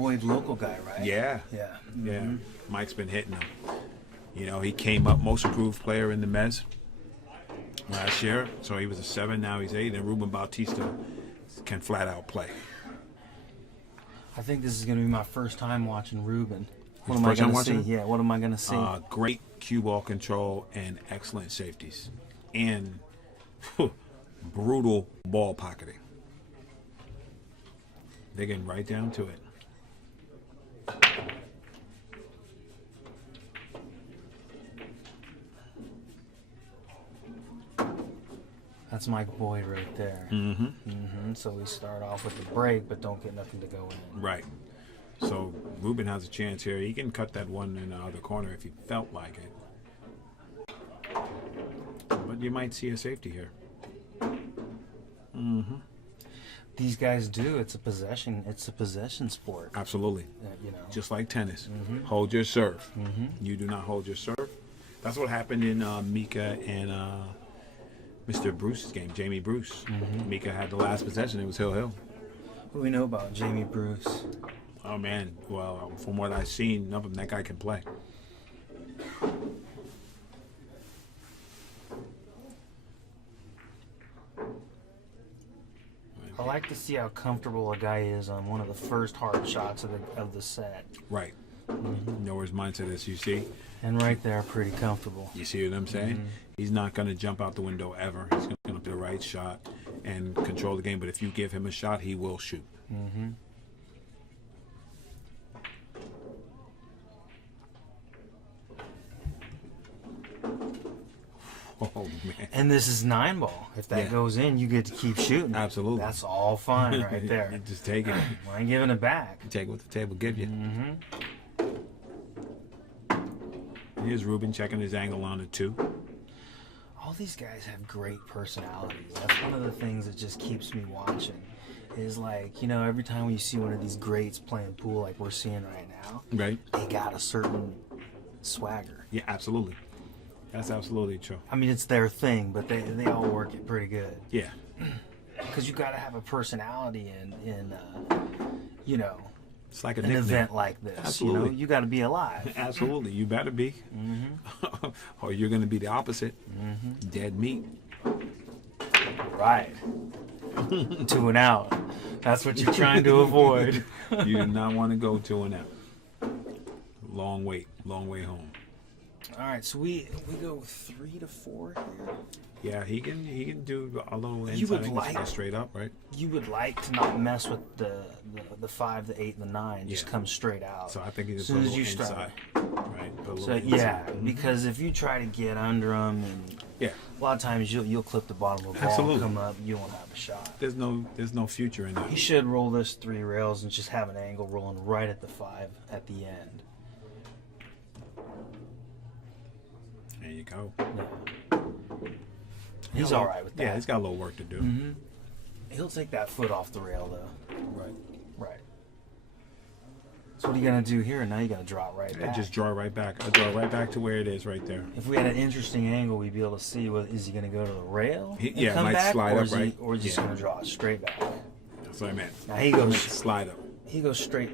Boyd local guy, right? Yeah. Yeah. Yeah. Mike's been hitting him. You know, he came up most improved player in the Mezz last year, so he was a 7. Now he's 8, and Ruben Bautista can flat out play. I think this is going to be my first time watching Ruben. What am I First time going to see? watching him? Yeah, what am I going to see? Great cue ball control and excellent safeties, and brutal ball pocketing. They're getting right down to it. That's Mike Boyd right there. So we start off with the break, but don't get nothing to go in. Right. So Ruben has a chance here. He can cut that one in the other corner if he felt like it. But you might see a safety here. These guys do. It's a possession. It's a possession sport. Absolutely. You know. Just like tennis. Hold your serve. You do not hold your serve. That's what happened in Mika and Mr. Bruce's game, Jamie Bruce. Mika had the last possession. It was Hill. What do we know about Jamie Bruce? Oh, man. Well, from what I've seen, that guy can play. I like to see how comfortable a guy is on one of the first hard shots of the set. Right. You know where his mindset is, you see? And right there, pretty comfortable. You see what I'm saying? He's not going to jump out the window ever. He's going to do the right shot and control the game. But if you give him a shot, he will shoot. Oh, man. And this is 9-ball. If that goes in, you get to keep shooting. Absolutely. That's all fine right there. You just take it. I ain't giving it back. You take what the table gives you. Here's Ruben checking his angle on the 2. All these guys have great personalities. That's one of the things that just keeps me watching. Is like, you know, every time you see one of these greats playing pool like we're seeing right now, Right. they got a certain swagger. Yeah, absolutely. That's absolutely true. I mean, it's their thing, but they all work it pretty good. Yeah. Because you got to have a personality in you know, It's like a an nickname. event like this. Absolutely. You know, you got to be alive. Absolutely. You better be. Or you're going to be the opposite. Dead meat. Right. 2 and out. That's what you're trying to avoid. You do not want to go 2 and out. Long way home. All right, so we go 3 to 4 here. Yeah, he can do a little inside. You would and like- go straight up, right? You would like to not mess with the 5, the 8, and the 9. Just come straight out. So I think he's as soon as you start. inside. Right. Put a So little yeah, inside. because if you try to get under them, and Yeah. a lot of times you'll clip the bottom of the ball, Absolutely. come up, you won't have a shot. There's no future in that. You should roll this 3 rails and just have an angle rolling right at the 5 at the end. There you go. Yeah. He's all right with that. Yeah, he's got a little work to do. He'll take that foot off the rail though. Right. Right. So what are you gonna do here? Now you gotta drop right Yeah, back. just draw right back. I draw right back to where it is right there. If we had an interesting angle, we'd be able to see is he gonna go to the rail? and Yeah, come might back, slide or up, is he, right? or just Yeah. gonna draw it straight back. That's what I meant. Now he goes. Slide up. He goes straight.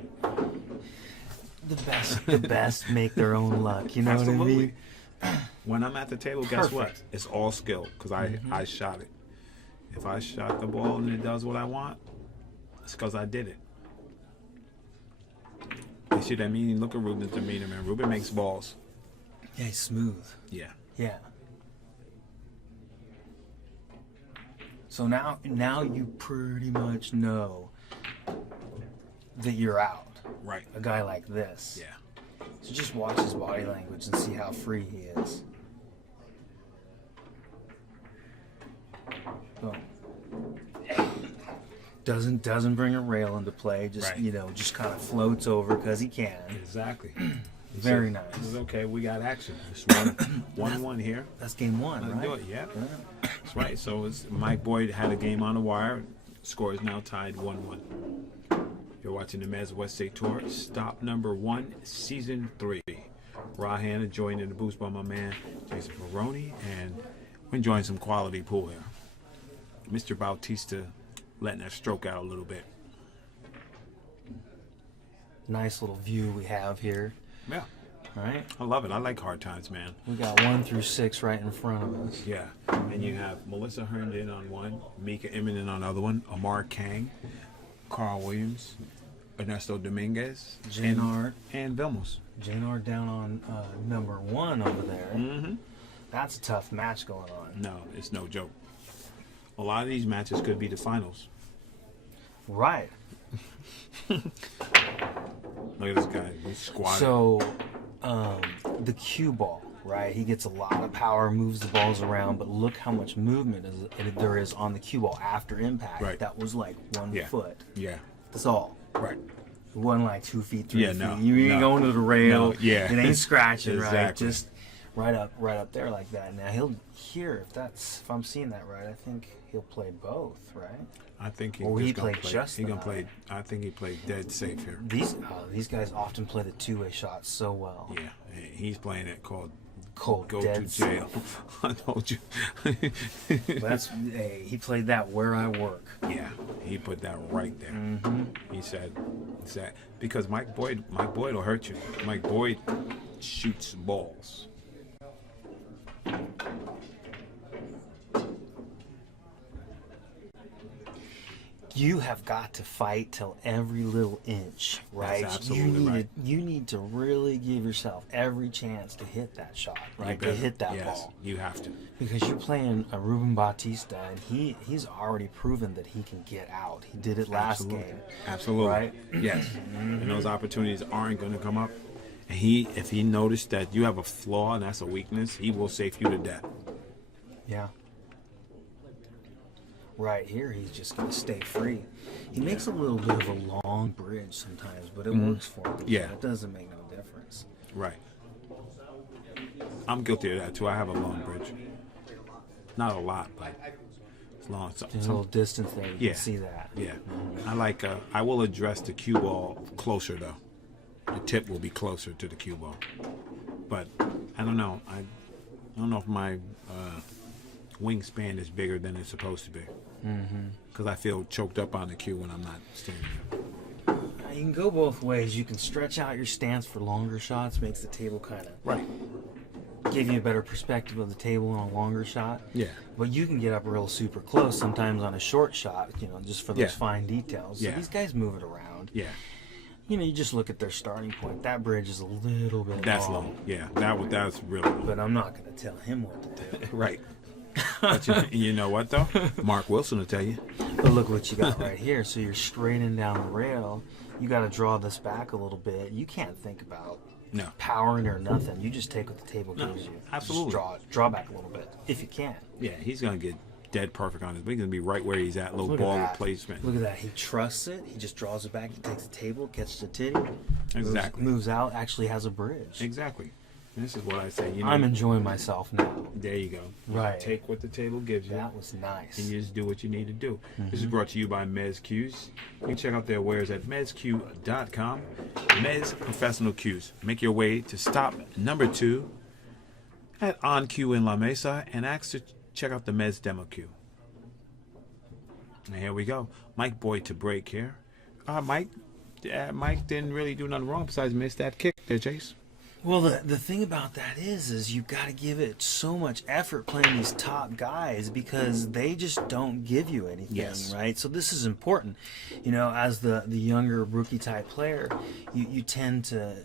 The best make their own luck. You know what I Absolutely. mean? When I'm at the table, guess what? Perfect. It's all skill because I shot it. If I shot the ball and it does what I want, it's because I did it. You see what I mean? Look at Ruben's demeanor, man. Ruben makes balls. Yeah, he's smooth. Yeah. Yeah. So now you pretty much know that you're out. Right. A guy like this. Yeah. So just watch his body language and see how free he is. Boom. Doesn't bring a rail into play. Just Right. just kind of floats over because he can. Exactly. Very So, nice. This is okay. We got action. It's 1-1 here. That's game 1, Let's right? do it. Yeah. That's right. So Mike Boyd had a game on the wire. Score is now tied 1-1. You're watching the Mezz West State Tour. Stop number 1, season 3. Raw Hanna joined in the booth by my man Jason Peroni, and we're enjoying some quality pool here. Mr. Bautista letting that stroke out a little bit. Nice little view we have here. Yeah. All right. I love it. I like hard times, man. We got 1 through 6 right in front of us. Yeah. And you have Melissa Herndon on one, Mika Immonen on the other one, Amar Kang, Carl Williams, Ernesto Dominguez, Janard. and Vilmos. Janard down on number 1 over there. Mm-hmm. That's a tough match going on. No, it's no joke. A lot of these matches could be the finals. Right. Look at this guy. He's squatting. So, the cue ball, right? He gets a lot of power, moves the balls around, but look how much movement there is on the cue ball after impact. Right. That was like 1 foot. Yeah. That's all. Right. It wasn't like 2 feet, 3 feet. No, You ain't going to the rail. No, yeah. It ain't scratching, right? Exactly. Just right up there like that. Now he'll if I'm seeing that right, I think he'll play both, right? I think Or he played just he gonna enough. play. I think he played dead safe here. These guys often play the two-way shot so well. Yeah, he's playing it called Cold go dead to jail. I told you. He played that where I work. Yeah, he put that right there. Mm-hmm. He said because Mike Boyd will hurt you. Mike Boyd shoots balls. You have got to fight till every little inch, right? That's absolutely right. You need to really give yourself every chance to hit that shot, right? To hit that ball. You have to. Because you're playing a Ruben Bautista, and he's already proven that he can get out. He did it last game. Absolutely. Right? Yes. And those opportunities aren't going to come up. And if he noticed that you have a flaw and that's a weakness, he will safe you to death. Yeah. Right here, he's just going to stay free. He makes a little bit of a long bridge sometimes, but it works for him. Yeah. It doesn't make no difference. Right. I'm guilty of that too. I have a long bridge. Not a lot, but it's long. There's a little distance there. You can see that. Yeah. I will address the cue ball closer though. The tip will be closer to the cue ball. But I don't know. I don't know if my wingspan is bigger than it's supposed to be. Because I feel choked up on the cue when I'm not standing there. You can go both ways. You can stretch out your stance for longer shots, makes the table kind of give you a better perspective of the table on a longer shot. Yeah. But you can get up real super close sometimes on a short shot, just for those fine details. So Yeah. these guys move it around. Yeah. You just look at their starting point. That bridge is a little bit That's long. low. Yeah. That's really low. But I'm not going to tell him what to do. Right. But you know what though? Mark Wilson will tell you. But look what you got right here. So you're straightening down the rail. You got to draw this back a little bit. You can't think about powering or nothing. You just take what the table gives you. Absolutely. Just draw back a little bit if you can. Yeah, he's gonna get dead perfect on this. He's gonna be right where he's at. Low Look ball at that. replacement. Look at that. He trusts it. He just draws it back. He takes the table, catches the titty, Exactly. moves out. Actually has a bridge. Exactly. And this is what I say. I'm enjoying myself now. There you go. Right. Take what the table gives you. That was nice. And you just do what you need to do. This is brought to you by Mezz Cues. You can check out their wares at mezzq.com. Mezz Professional Cues. Make your way to stop number 2 at On Cue in La Mesa and ask to check out the Mezz Demo Cue. And here we go. Mike Boyd to break here. Mike didn't really do nothing wrong besides miss that kick there, Chase. Well, the thing about that is you've got to give it so much effort playing these top guys because they just don't give you anything, right? So this is important. As the younger rookie type player, you tend to,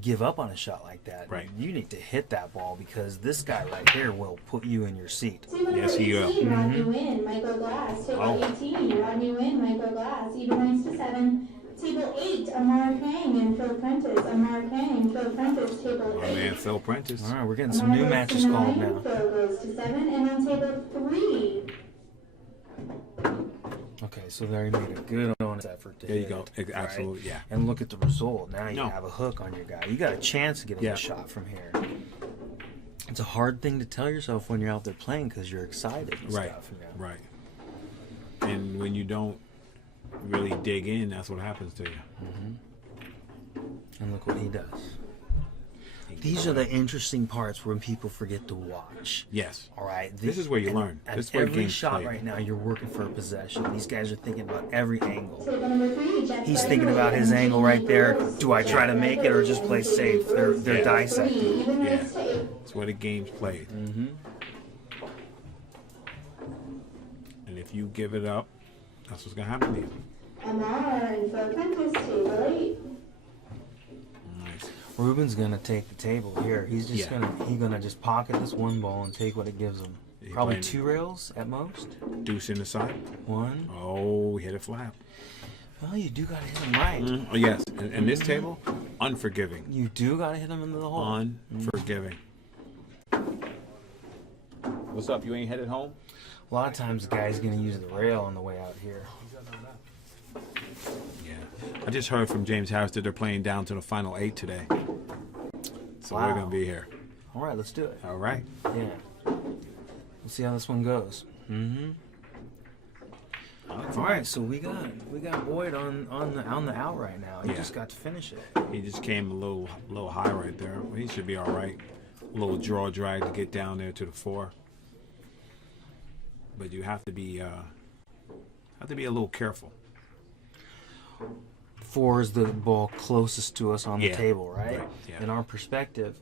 give up on a shot like that. Right. You need to hit that ball because this guy right here will put you in your seat. Yes, he will. Rodney Wynn, Michael Glass. Table 18, Rodney Wynn, Michael Glass. Even 9-7. Table 8, Amar Kang and Phil Prentice. Amar Kang, Phil Prentice, table 8. My man, Phil Prentice. All right, we're getting some new matches called now. Phil goes to 7, and on table 3. Okay, so there he made a good honest effort to There you hit go. it, Absolutely, right? yeah. And look at the result. Now you have a hook on your guy. You got a chance of getting Yeah. a shot from here. It's a hard thing to tell yourself when you're out there playing because you're excited and stuff. Right. And when you don't really dig in, that's what happens to you. And look what he does. These are the interesting parts when people forget to watch. Yes. All right. This is where you learn. This is where every games shot play. right now, you're working for a possession. These guys are thinking about every angle. Table number 3, Jack He's by thinking three, about his and angle Jean right there. Nicholas. Do I try to make it or just play safe? They're Yeah. dissecting. 3, even Yeah. race tape. That's where the game's played. Mm-hmm. And if you give it up, that's what's gonna happen to you. Amar and Phil Prentice, table 8. Nice. Ruben's gonna take the table here. He's just Yeah. gonna just pocket this one ball and take what it gives him. He Probably playing- 2 rails at most. Deuce in the side. 1. Oh, hit it flat. Well, you do gotta hit him right. Oh, yes. And this table, unforgiving. You do gotta hit him into the hole. Unforgiving. What's up? You ain't headed home? A lot of times, the guy's gonna use the rail on the way out here. Yeah. I just heard from James Harris that they're playing down to the final 8 today. So we're Wow. gonna be here. All right, let's do it. All right. Yeah. Let's see how this one goes. Mm-hmm. All right, so we got Boyd on the out right now. He Yeah. just got to finish it. He just came a little high right there. He should be all right. A little draw drag to get down there to the 4. But you have to be a little careful. 4 is the ball closest to us on the Yeah. table, right? Right, yeah. In our perspective,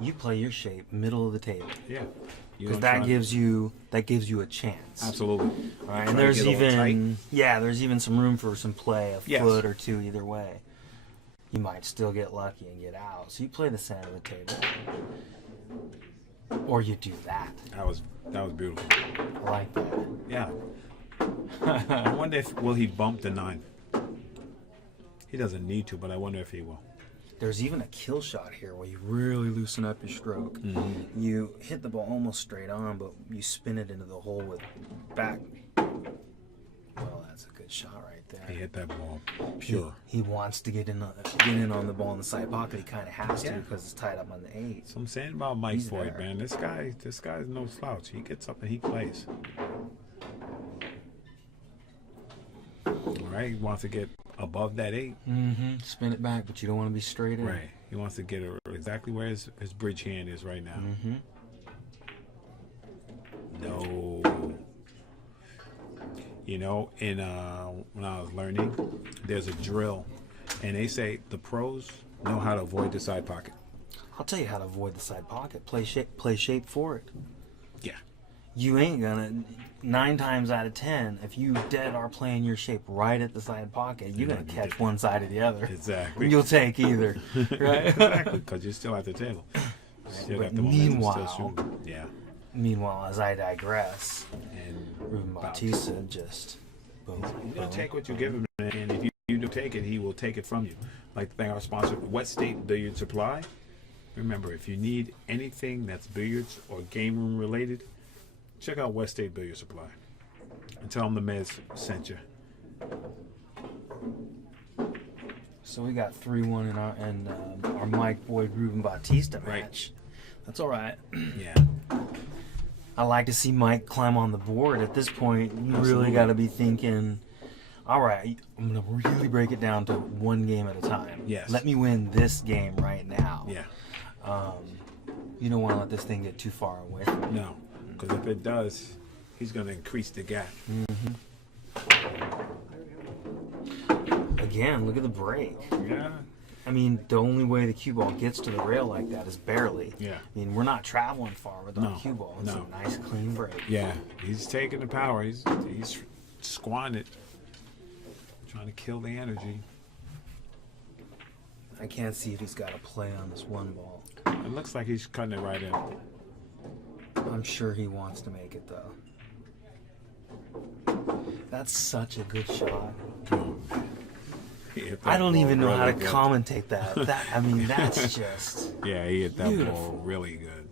you play your shape middle of the table Yeah. You because don't that try- gives you a chance. absolutely. All right, Try and to there's get a little even there's even some room for some play, a Yes. foot or 2 either way. You might still get lucky and get out. So you play the center of the table, or you do that. That was beautiful. I like that. Yeah. I wonder if will he bump the 9. He doesn't need to, but I wonder if he will. There's even a kill shot here where you really loosen up your stroke. Mm-hmm. You hit the ball almost straight on, but you spin it into the hole with back. Well, that's a good shot right there. He hit that ball pure. He wants to get in on the ball in the side pocket. He kind of has to Yeah. because it's tied up on the 8. So I'm saying about Mike He's Boyd, there. man. This guy's no slouch. He gets up and he plays. All right, he wants to get above that 8. Mm-hmm. Spin it back, but you don't want to be straight in. Right. He wants to get it exactly where his bridge hand is right now. Mm-hmm. No. You know, when I was learning, there's a drill, and they say the pros know how to avoid the side pocket. I'll tell you how to avoid the side pocket. Play shape for it. Yeah. You ain't gonna 9 times out of 10. If you dead are playing your shape right at the side pocket, you're gonna catch one side or the other. Exactly. You'll take either, right? Exactly, because you're still at the table. Still But got the momentum, meanwhile- still shooting. Yeah. Meanwhile, as I digress, And Ruben Bautista just boom. he's gonna boom. take what you give him, and if you don't take it, he will take it from you. Like the thing our sponsor, West State Billiard Supply. Remember, if you need anything that's billiards or game room related, check out West State Billiard Supply. And tell them the Mezz sent you. So we got 3-1 in our Mike Boyd Ruben Bautista match. Right. That's all right. Yeah. I like to see Mike climb on the board. At this point, you really Absolutely. got to be thinking, all right, I'm going to really break it down to one game at a time. Yes. Let me win this game right now. Yeah. You don't want to let this thing get too far away from you. No. Because if it does, he's going to increase the gap. Again, look at the break. Yeah. I mean, the only way the cue ball gets to the rail like that is barely. Yeah. I mean, we're not traveling far with our No, cue ball. It's no. a nice, clean break. Yeah. He's taking the power. He's squanting it. Trying to kill the energy. I can't see if he's got a play on this one ball. It looks like he's cutting it right in. I'm sure he wants to make it, though. That's such a good shot. He hit that I don't ball even know how to really good. commentate that. I mean, that's just... Yeah, he hit that Beautiful. ball really good.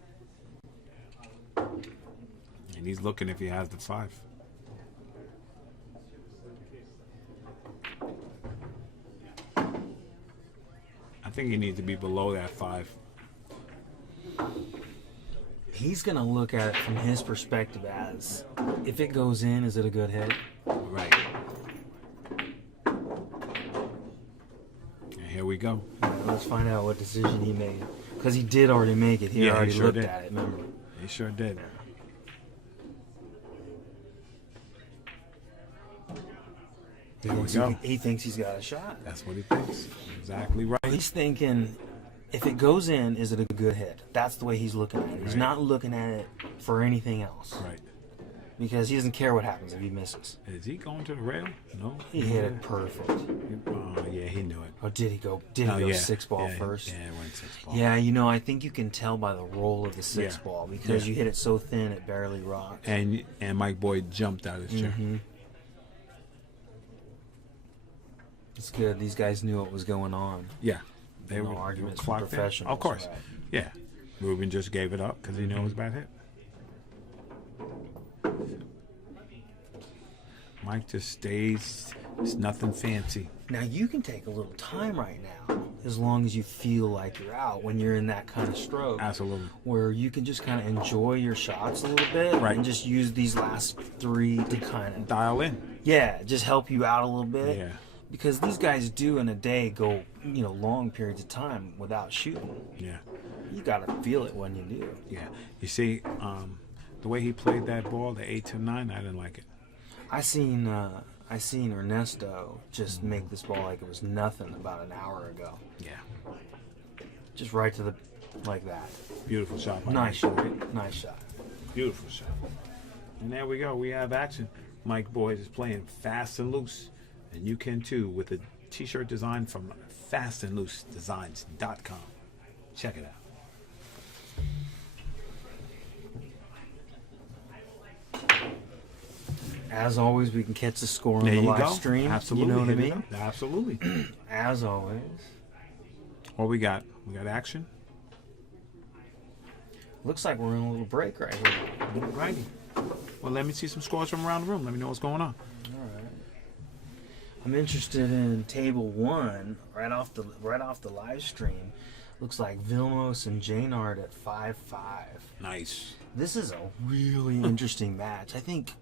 And he's looking if he has the 5. I think he needs to be below that 5. He's going to look at it from his perspective as, if it goes in, is it a good hit? Right. And here we go. Let's find out what decision he made. Because he did already make it. He Yeah, he already sure looked did. at it, remember? He sure did. He thinks he's got a shot. That's what he thinks. Exactly right. He's thinking, if it goes in, is it a good hit? That's the way he's looking at it. He's Right. not looking at it for anything else. Right. Because he doesn't care what happens if he misses. Is he going to the rail? No. He hit it perfect. Oh, yeah, he knew it. Oh, did he go? Did he go yeah. 6-ball yeah, first? Yeah, it went 6-ball. Yeah, you know, I think you can tell by the roll of the 6 Yeah. ball because Yeah. you hit it so thin it barely rocked. And Mike Boyd jumped out of his chair. Mm-hmm. It's good. These guys knew what was going on. Yeah. They No were arguments for clocked in. professionals, Of course. right. Yeah. Ruben just gave it up because he knew it was a bad hit. Mike just stays. It's nothing fancy. Now you can take a little time right now, as long as you feel like you're out when you're in that kind of stroke. Absolutely. Where you can just kind of enjoy your shots a little bit, Right. and just use these last 3 to kind of Dial in. just help you out a little bit. Yeah. Because these guys do in a day go, long periods of time without shooting. Yeah. You gotta feel it when you do. Yeah. You see, the way he played that ball, the 8 to 9, I didn't like it. I seen Ernesto just make this ball like it was nothing about an hour ago. Yeah. Just right to the, like that. Beautiful shot. by Nice Mike. shot. Nice shot. Beautiful shot. And there we go. We have action. Mike Boyd is playing fast and loose. And you can too with a t-shirt design from fastandloosedesigns.com. Check it out. As always, we can catch the score on There the you live go. stream. Absolutely. You know what I Hit it mean? up. Absolutely. As always. What we got? We got action. Looks like we're in a little break right here. Righty. Well, let me see some scores from around the room. Let me know what's going on. All right. I'm interested in table 1 right off the live stream. Looks like Vilmos and Jaynard at 5-5. Nice. This is a really interesting match. I think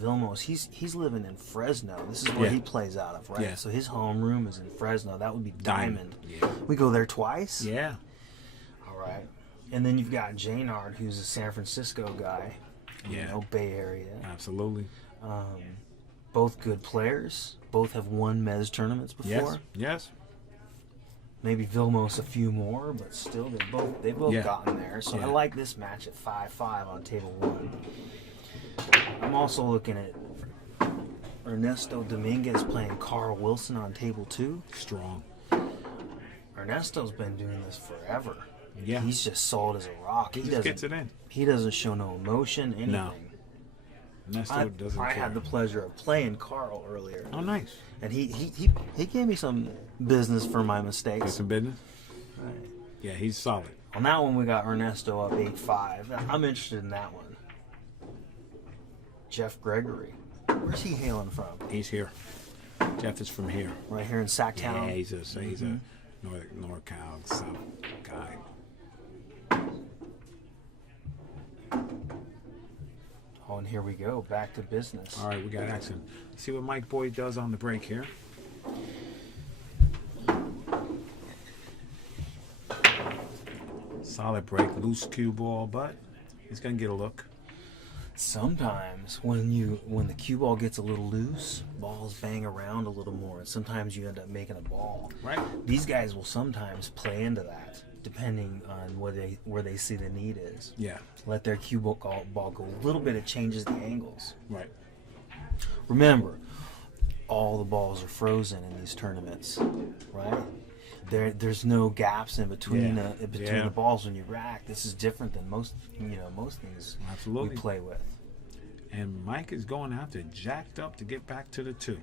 Vilmos, he's living in Fresno. This is where Yeah. he plays out of, right? Yeah. So his home room is in Fresno. That would be Diamond. Yeah. We go there twice. Yeah. All right. And then you've got Jaynard, who's a San Francisco guy. Yeah. Bay Area. Absolutely. Both good players. Both have won Mezz tournaments before. Yes. Yes. Maybe Vilmos a few more, but still they've both Yeah. gotten there. So Yeah. I like this match at 5-5 on table 1. I'm also looking at Ernesto Dominguez playing Carl Wilson on table 2. Strong. Ernesto's been doing this forever. Yeah. He's just solid as a rock. He just gets it in. He doesn't show no emotion, anything. No. Nesto doesn't I care. had the pleasure of playing Carl earlier, Oh, nice. and he gave me some business for my Get mistakes. some business. Right. Yeah, he's solid. On that one, we got Ernesto up 8-5. I'm interested in that one. Jeff Gregory. Where's he hailing from? He's here. Jeff is from here. Right here in Sacktown? Yeah, he's a NorCal South guy. Oh, and here we go. Back to business. All right, we got action. See what Mike Boyd does on the break here. Solid break, loose cue ball, but he's gonna get a look. Sometimes when the cue ball gets a little loose, balls bang around a little more, and sometimes you end up making a ball. Right. These guys will sometimes play into that, depending on where they see the need is. Yeah. Let their cue ball go a little bit. It changes the angles. Right. Remember, all the balls are frozen in these tournaments, right? There's no gaps in between Yeah. the balls when you rack. This is different than most things Absolutely. we play with. And Mike is going after jacked up to get back to the 2.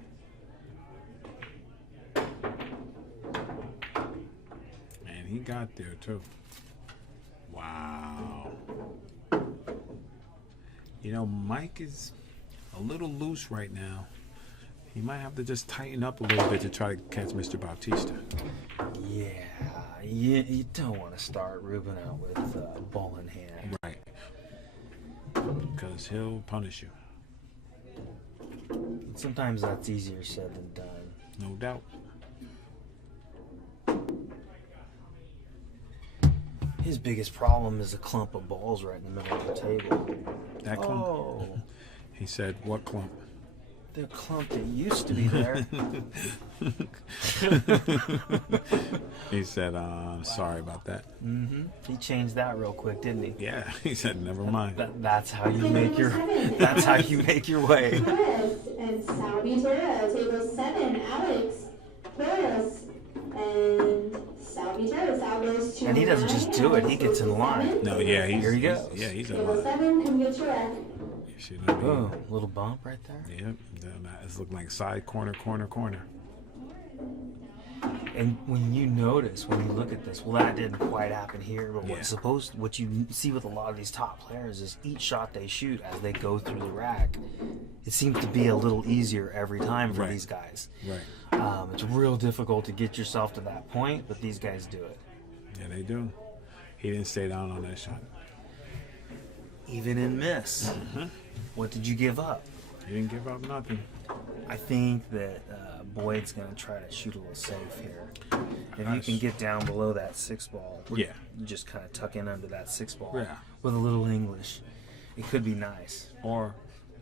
And he got there too. Wow. Mike is a little loose right now. He might have to just tighten up a little bit to try to catch Mr. Bautista. Yeah, you don't want to start Ruben out with a ball in hand. Right. Because he'll punish you. Sometimes that's easier said than done. No doubt. His biggest problem is a clump of balls right in the middle of the table. That clump? Oh, He said, what clump? the clump that used to be there. He said, sorry about that. He changed that real quick, didn't he? Yeah, he said, never mind. That's how you make your. That's how you make your way. Torres and Salvi Torres. Table 7, Alex Torres and Salvi Torres. Out goes to And he doesn't just do it; he gets in line. No, yeah, Here he goes. Yeah, he's in Table line. 7, come get your rack. You see what I mean? Oh, little bump right there. Yep, it's looking like side corner, corner, corner. And when you notice, when you look at this, well, that didn't quite happen here. But Yeah. what you see with a lot of these top players is each shot they shoot as they go through the rack, it seems to be a little easier every time for Right. these guys. Right. It's real difficult to get yourself to that point, but these guys do it. Yeah, they do. He didn't stay down on that shot. Even in Mezz, what did you give up? He didn't give up nothing. I think that Boyd's going to try to shoot a little safe here. If you can get down below that 6 ball, Yeah. you just kind of tuck in under that 6 ball Yeah. with a little English. It could be nice. Or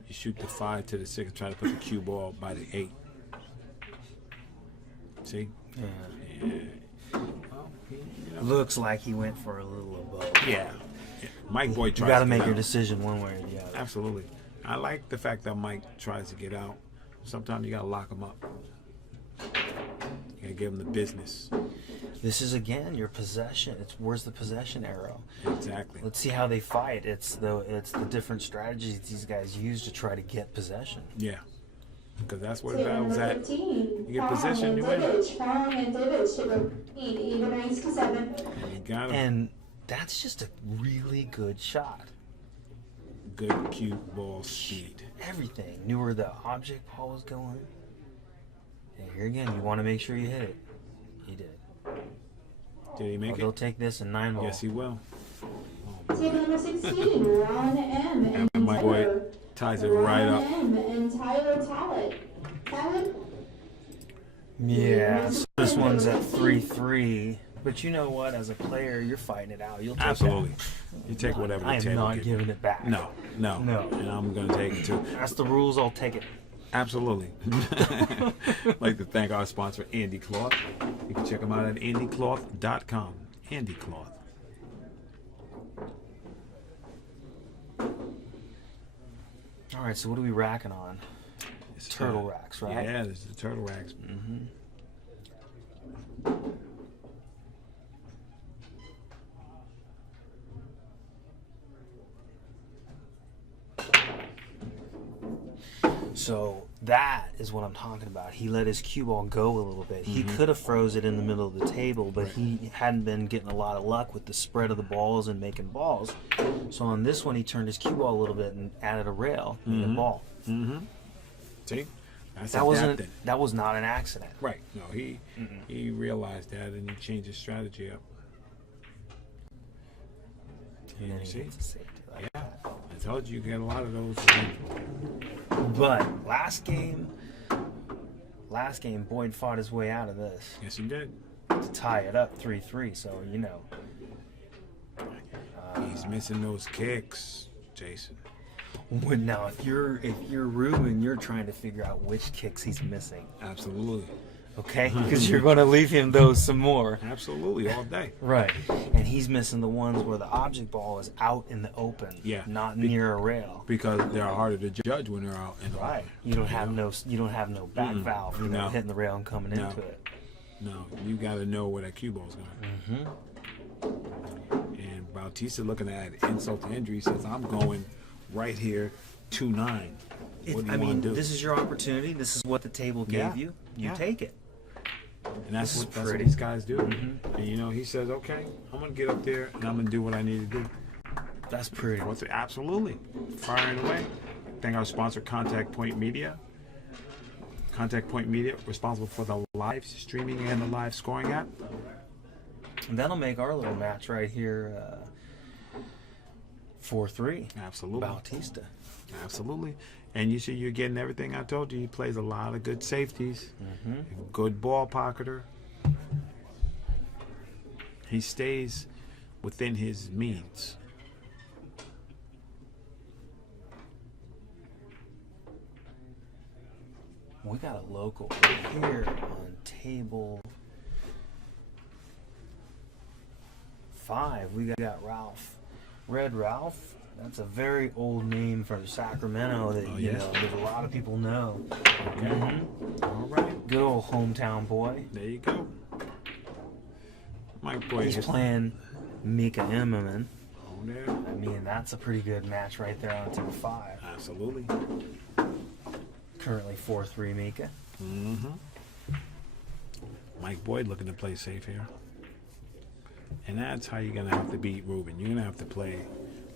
you shoot the 5 to the 6 and try to put the cue ball by the 8. See? Yeah. Well, Looks like he went for a little of both. yeah. Mike Boyd You tries got to to make get your out. decision one way or the other. Absolutely. I like the fact that Mike tries to get out. Sometimes you got to lock him up. You got to give him the business. This is, again, your possession. Where's the possession arrow? Exactly. Let's see how they fight. It's the different strategies these guys use to try to get possession. Yeah. Because that's where the Table battle's number at. 15. You get possession, you win. Fong and Divic. Table 8, even ranks to 7. And you got him. And that's just a really good shot. Good cue ball speed. Everything. Knew where the object ball was going. And here again, you want to make sure you hit it. He did. Did he make They'll it? take this in 9 ball. Yes, he will. Table number 16, Ron M. And my boy Tyler. ties it right Ron up. M. and Tyler Tallet. Tallet? Yeah, so this one's at 3-3. But you know what? As a player, you're fighting it out. You'll take Absolutely. that. You take whatever I the am table not gives. giving it back. No. And I'm going to take it too. That's the rules. I'll take it. Absolutely. I'd like to thank our sponsor, Andy Cloth. You can check them out at andycloth.com. Andy Cloth. All right, so what are we racking on? It's, Turtle racks, right? Yeah, this is the turtle racks. So that is what I'm talking about. He let his cue ball go a little bit. He could have froze it in the middle of the table, but he hadn't been getting a lot of luck with the spread of the balls and making balls. So on this one, he turned his cue ball a little bit and added a rail and a ball. See? That's That adapting. was not an accident. Right. No, he realized that and he changed his strategy up. And then he See? gets a safety like Yeah. that. I told you get a lot of those. But last game, Boyd fought his way out of this Yes, he did. to tie it up 3-3. So you know, He's missing those kicks, Jason. now if you're Ruben, you're trying to figure out which kicks he's missing. Absolutely. Okay, because you're going to leave him those some more. Absolutely, all day. Right, and he's missing the ones where the object ball is out in the open, Yeah. not near a rail. Because they're harder to judge when they're out in the Right, open. you don't have no back valve, No. hitting the rail and coming No. into it. No, you got to know where that cue ball's going. And Bautista, looking at insult to injury, says, I'm going right here, 2-9. What do you want to do? This is your opportunity. This is what the table gave Yeah. you. You Yeah. take it. And that's This is what pretty. these guys do. And you know, he says, okay, I'm going to get up there and I'm going to do what I need to do. That's pretty. Absolutely. Firing away. Thank our sponsor, Contact Point Media. Contact Point Media, responsible for the live streaming and the live scoring app. And that'll make our little match right here 4-3. Absolutely. Bautista. Absolutely. And you see, you're getting everything I told you. He plays a lot of good safeties. Good ball pocketer. He stays within his means. We got a local here on table 5. We got Ralph. Red Ralph. That's a very old name from Sacramento that you know that a lot of people know. Okay. All right. Good old hometown boy. There you go. My boy. He's playing Mika Immerman. Oh, there. I mean, that's a pretty good match right there on table 5. Absolutely. Currently 4-3 Mika. Mike Boyd looking to play safe here. And that's how you're going to have to beat Ruben. You're going to have to play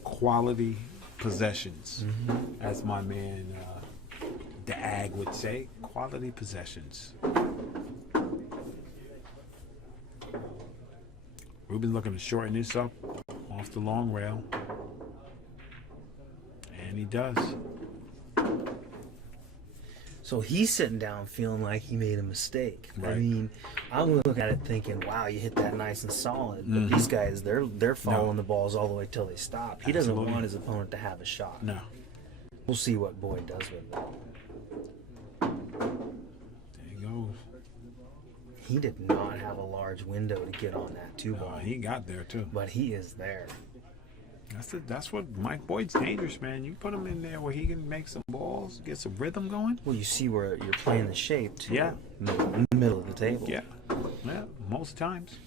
quality possessions. As my man Dag would say, quality possessions. Ruben's looking to shorten this up off the long rail. And he does. So he's sitting down feeling like he made a mistake. Right. I mean, I'm looking at it thinking, wow, you hit that nice and solid. But these guys, they're following the balls all the way till they stop. He doesn't want his opponent to have a shot. No. We'll see what Boyd does with it. There he goes. He did not have a large window to get on that 2-ball. He got there too. But he is there. That's what Mike Boyd's dangerous, man. You put him in there where he can make some balls, get some rhythm going. Well, you see where you're playing the shape, too. Yeah. In the middle of the table. Yeah. Yeah, most times.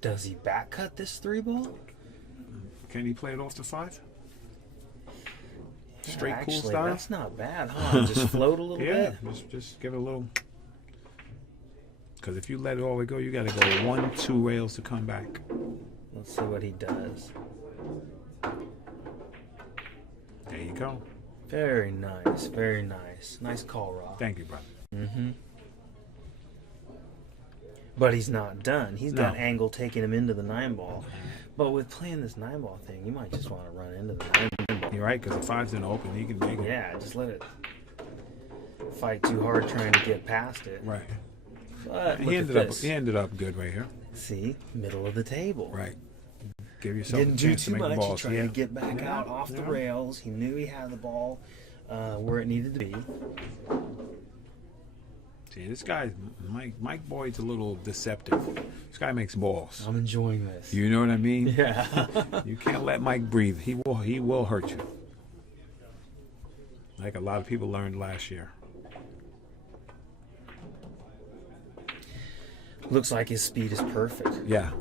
Does he back cut this 3-ball? Can he play it off the 5? Straight Actually, cool style? that's not bad, huh? Just float a little bit. Just give it a little. Because if you let it all the way go, you got to go 1-2 rails to come back. Let's see what he does. There you go. Very nice, very nice. Nice call, Rob. Thank you, brother. But he's not done. He's got angle taking him into the 9-ball. But with playing this 9-ball thing, you might just want to run into the 9-ball. You're right, because the 5's in the open. He can make it. Yeah, just let it fight too hard trying to get past it. Right. But He ended up good right here. See, middle of the table. Right. Give yourself Didn't a do chance too to make much. the balls. He tried to get back out off the Yeah. rails. He knew he had the ball where it needed to be. See, this guy, Mike Boyd's a little deceptive. This guy makes balls. I'm enjoying this. You know what I mean? Yeah. You can't let Mike breathe. He will hurt you. Like a lot of people learned last year. Looks like his speed is perfect. Yeah.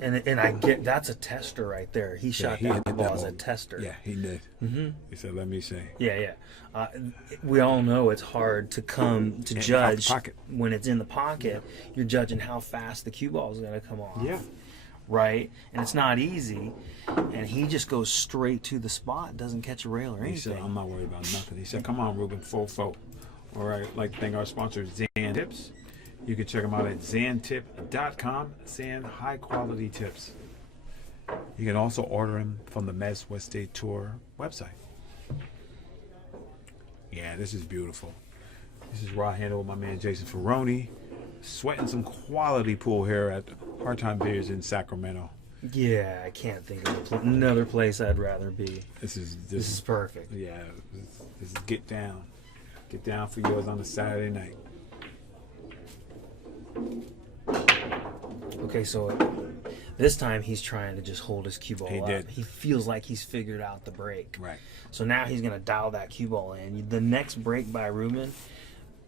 And I get that's a tester right there. He shot that ball as a tester. Yeah, he did. He said, "Let me see." Yeah. We all know it's hard to come to judge when it's in the pocket. You're judging how fast the cue ball is going to come off. Yeah. Right? And it's not easy. And he just goes straight to the spot, doesn't catch a rail or anything. He said, "I'm not worried about nothing." He said, "Come on, Ruben, full. All right, I'd like to thank our sponsor, Zan Tips. You can check them out at zantip.com. Zan high quality tips. You can also order them from the Mezz West State Tour website. Yeah, this is beautiful. This is raw handle with my man Jason Ferroni, sweating some quality pool here at Hard Time Beers in Sacramento. Yeah, I can't think of another place I'd rather be. This is perfect. Yeah, this is get down for yours on a Saturday night. Okay, so this time he's trying to just hold his cue ball up. Did. He feels like he's figured out the break. Right. So now he's going to dial that cue ball in. The next break by Ruben,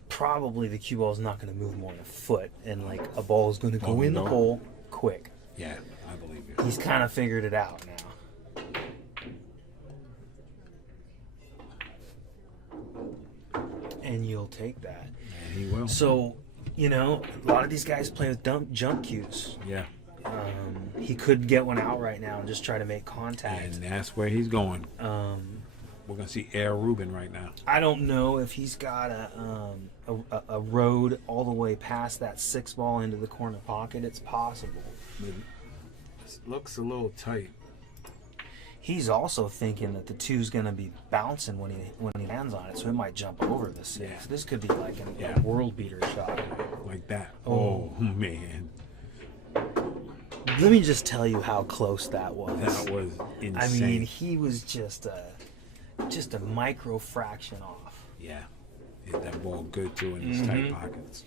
probably the cue ball is not going to move more than a foot, and like a ball is going to go in the hole quick. Yeah, I believe you. He's kind of figured it out now. And you'll take that. And he will. So, you know, a lot of these guys play with jump cues. Yeah. He could get one out right now and just try to make contact. And that's where he's going. We're going to see Air Ruben right now. I don't know if he's got a road all the way past that 6-ball into the corner pocket. It's possible. It looks a little tight. He's also thinking that the 2's going to be bouncing when he lands on it, so it might jump over the 6. Yeah. This could be like a world beater shot. Like that. Oh, man. Let me just tell you how close that was. That was insane. I mean, he was just a micro fraction off. Yeah. Hit that ball good, too, in his tight pockets.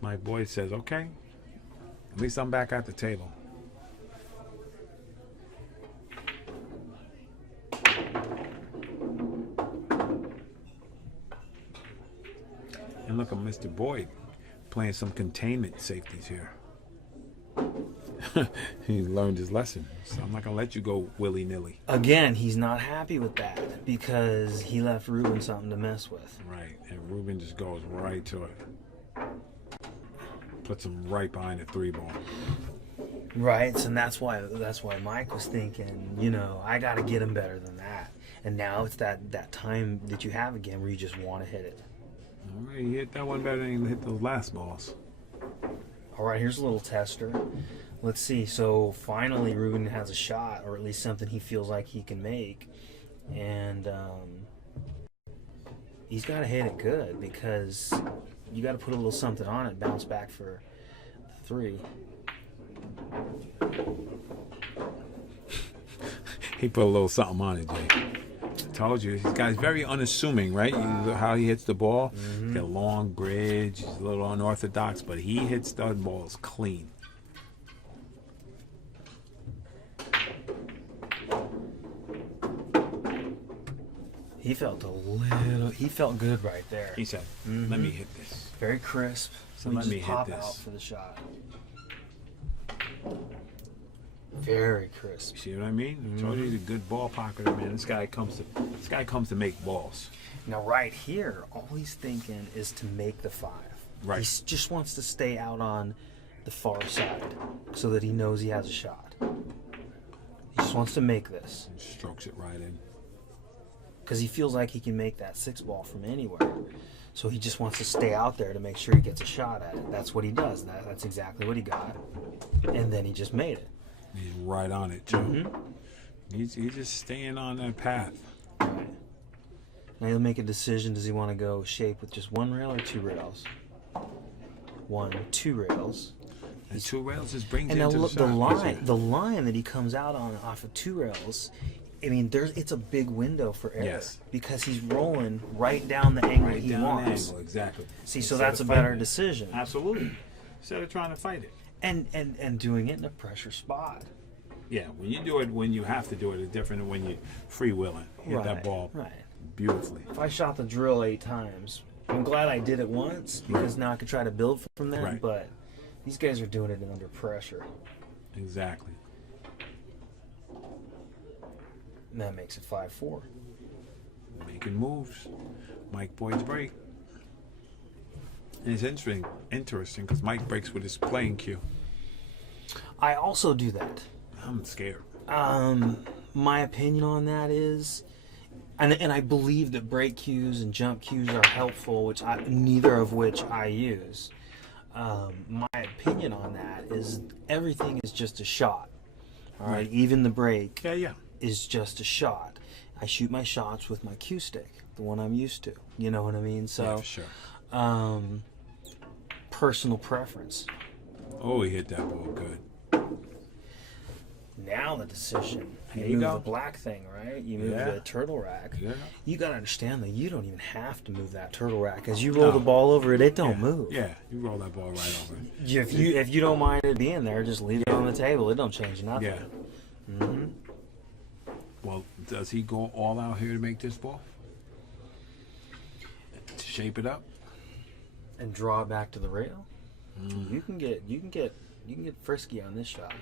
My boy says, okay, at least I'm back at the table. And look at Mr. Boyd playing some containment safeties here. He learned his lesson. So I'm not going to let you go willy-nilly. Again, he's not happy with that because he left Ruben something to mess with. Right. And Ruben just goes right to it. Puts him right behind the 3 ball. Right, and that's why Mike was thinking, you know, I got to get him better than that. And now it's that time that you have again where you just want to hit it. All right, he hit that one better than he hit those last balls. All right, here's a little tester. Let's see. So finally, Ruben has a shot, or at least something he feels like he can make, and he's got to hit it good because you got to put a little something on it, bounce back for 3. He put a little something on it, Jay. I told you, this guy's very unassuming, right? How he hits the ball. He's got a long bridge. He's a little unorthodox, but he hits the balls clean. He felt good right there. He said, let me hit this. Very crisp. So Let me just hit pop this. out for the shot. Very crisp. See what I mean? I told you he's a good ball pocketer, man. This guy comes to make balls. Now right here, all he's thinking is to make the 5. Right. He just wants to stay out on the far side so that he knows he has a shot. He just wants to make this. And strokes it right in. Because he feels like he can make that 6 ball from anywhere. So he just wants to stay out there to make sure he gets a shot at it. That's what he does. That's exactly what he got. And then he just made it. He's right on it, too. He's just staying on that path. Right. Now he'll make a decision. Does he want to go shape with just 1 rail or 2 rails? 2 rails. The 2 rails just brings And you now into look, the shot. the line that he comes out on off of 2 rails, I mean, it's a big window for error. Yes. Because he's rolling right down the angle he wants. Angle, exactly. See, so that's a better decision. Absolutely. Instead of trying to fight it. And doing it in a pressure spot. Yeah, when you do it, when you have to do it, it's different than when you freewheeling. Hit that ball beautifully. If I shot the drill 8 times, I'm glad I did it once because now I can try to build from that. Right. But these guys are doing it under pressure. Exactly. And that makes it 5-4. Making moves. Mike Boyd's break. And it's interesting because Mike breaks with his playing cue. I also do that. I'm scared. My opinion on that is, and I believe that break cues and jump cues are helpful, neither of which I use. My opinion on that is everything is just a shot. All right, even the break is just a shot. I shoot my shots with my cue stick, the one I'm used to. You know what I mean? So, for sure. Personal preference. Oh, he hit that ball good. Now the decision. Here You you move go. the black thing, right? You move the turtle rack. Yeah. You got to understand that you don't even have to move that turtle rack. As you roll the ball over it, it don't move. Yeah, you roll that ball right over. If you don't mind it being there, just leave it on the table. It don't change nothing. Yeah. Well, does he go all out here to make this ball? To shape it up? And draw it back to the rail. You can get frisky on this shot.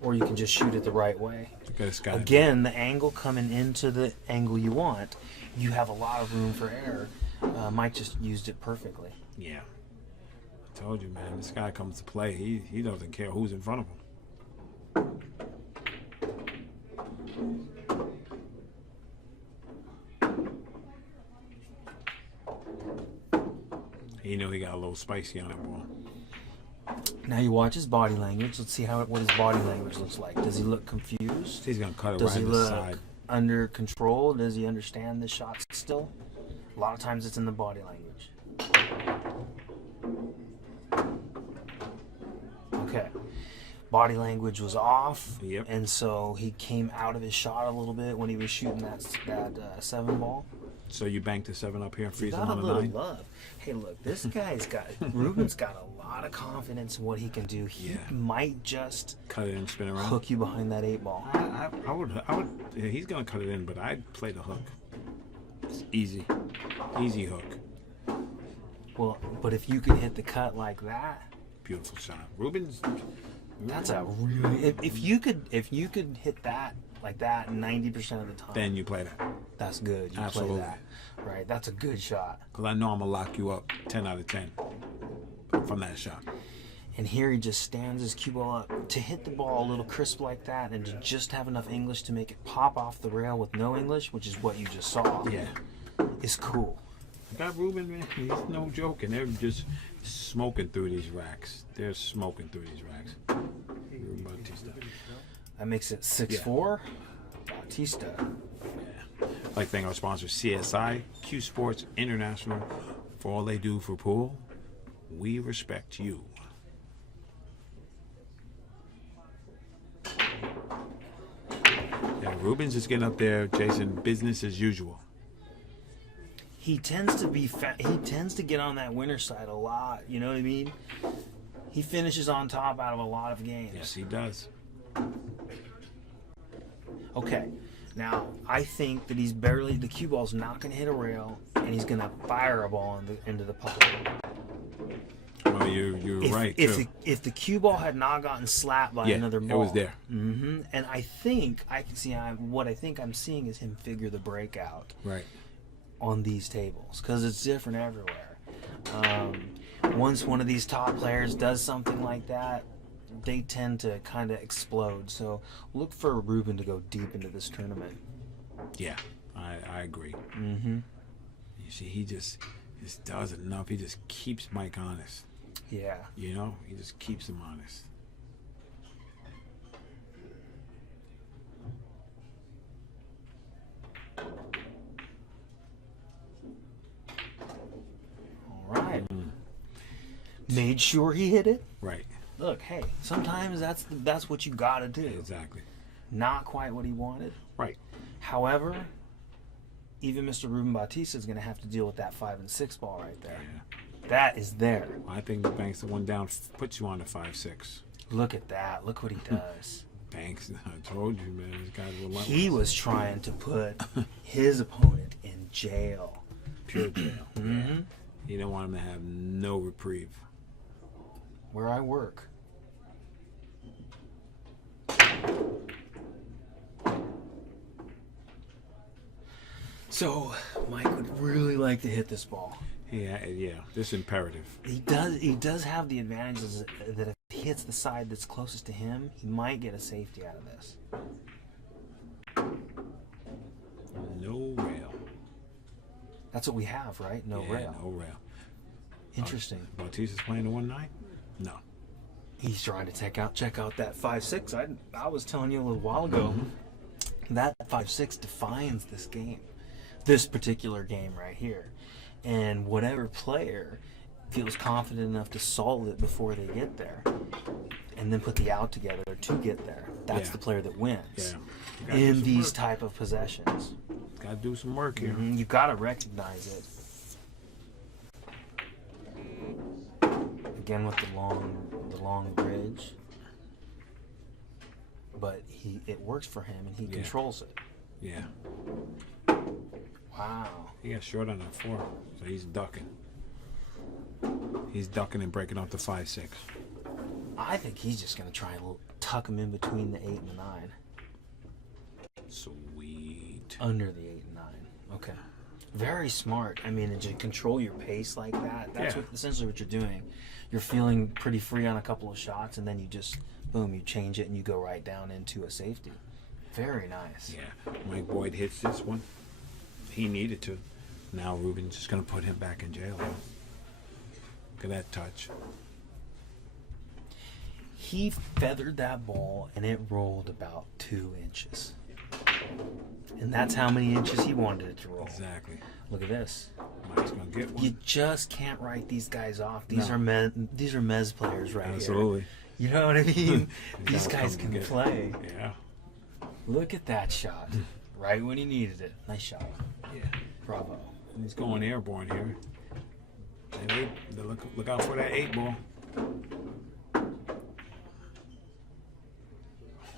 Or you can just shoot it the right way. Look at this guy. Again, the angle coming into the angle you want, you have a lot of room for error. Mike just used it perfectly. Yeah. I told you, man. This guy comes to play. He doesn't care who's in front of him. He knew he got a little spicy on that ball. Now you watch his body language. Let's see what his body language looks like. Does he look confused? He's gonna cut it Does right he to the look side. under control? Does he understand the shots still? A lot of times it's in the body language. Okay. Body language was off, Yep. and so he came out of his shot a little bit when he was shooting that 7 ball. So you bank the 7 up here and freeze Got him a on a little 9. love. Hey, look, this guy's got Ruben's got a lot of confidence in what he can do. He might just Cut it and spin around. hook you behind that 8 ball. I would. Yeah, he's gonna cut it in, but I'd play the hook. It's easy hook. Well, but if you could hit the cut like that, Beautiful shot. Ruben's. that's a really. If you could hit that like that 90% of the time, Then you play that. that's good. You Absolutely. play that, right? That's a good shot. Because I know I'm gonna lock you up 10 out of 10 from that shot. And here he just stands his cue ball up to hit the ball a little crisp like that, and to just have enough English to make it pop off the rail with no English, which is what you just saw. Yeah. Is cool. That Ruben, man, he's no joke, and they're just smoking through these racks. They're smoking through these racks. Ruben Bautista. That makes it 6-4. Bautista. Yeah. I'd like to thank our sponsor, CSI, Q Sports International, for all they do for pool. We respect you. Yeah, Ruben's just getting up there, Jason, business as usual. He tends to be he tends to get on that winner side a lot. You know what I mean? He finishes on top out of a lot of games. Yes, he does. Okay, now I think that the cue ball's not going to hit a rail, and he's going to fire a ball into the puck. Well, you're right, too. If the cue ball had not gotten slapped by another ball, it was there. And I think I can see what I think I'm seeing is him figure the breakout Right. on these tables, because it's different everywhere. Once one of these top players does something like that, they tend to kind of explode. So look for Ruben to go deep into this tournament. Yeah, I agree. Mm-hmm. You see, he just does enough. He just keeps Mike honest. Yeah. You know, he just keeps him honest. All right. Made sure he hit it. Right. Look, hey, sometimes that's what you gotta do. Exactly. Not quite what he wanted. Right. However, even Mr. Ruben Bautista is going to have to deal with that 5 and 6 ball right there. Yeah. That is there. I think Banks, the one down, puts you on the 5-6. Look at that. Look what he does. Banks, I told you, man. This guy's relentless. He was trying to put his opponent in jail. Pure jail. Mm-hmm. He didn't want him to have no reprieve. Where I work. So, Mike would really like to hit this ball. Yeah, this is imperative. He does have the advantages that if he hits the side that's closest to him, he might get a safety out of this. No rail. That's what we have, right? No rail. No rail. Interesting. Bautista's playing the 1-9? No. He's trying to check out that 5-6. I was telling you a little while ago, that 5-6 defines this game. This particular game right here. And whatever player feels confident enough to solve it before they get there and then put the out together to get there, that's the player that wins in these type of possessions. Got to do some work here. You got to recognize it. Again with the long bridge. But it works for him and he controls it. Yeah. Wow. He got short on that 4, so he's ducking. He's ducking and breaking up the 5-6. I think he's just going to try and tuck him in between the 8 and the 9. Sweet. Under the 8 and 9. Okay. Very smart. I mean, to control your pace like that, that's essentially what you're doing. You're feeling pretty free on a couple of shots, and then you just, boom, you change it and you go right down into a safety. Very nice. Yeah. Mike Boyd hits this one. He needed to. Now Ruben's just going to put him back in jail. Look at that touch. He feathered that ball and it rolled about 2 inches. And that's how many inches he wanted it to roll. Exactly. Look at this. Mike's gonna get one. You just can't write these guys off. These are Mezz players right Absolutely. here. You know what I mean? These guys can play. Yeah. Look at that shot. Right when he needed it. Nice shot. Yeah. Bravo. And he's going airborne here. And look out for that 8 ball.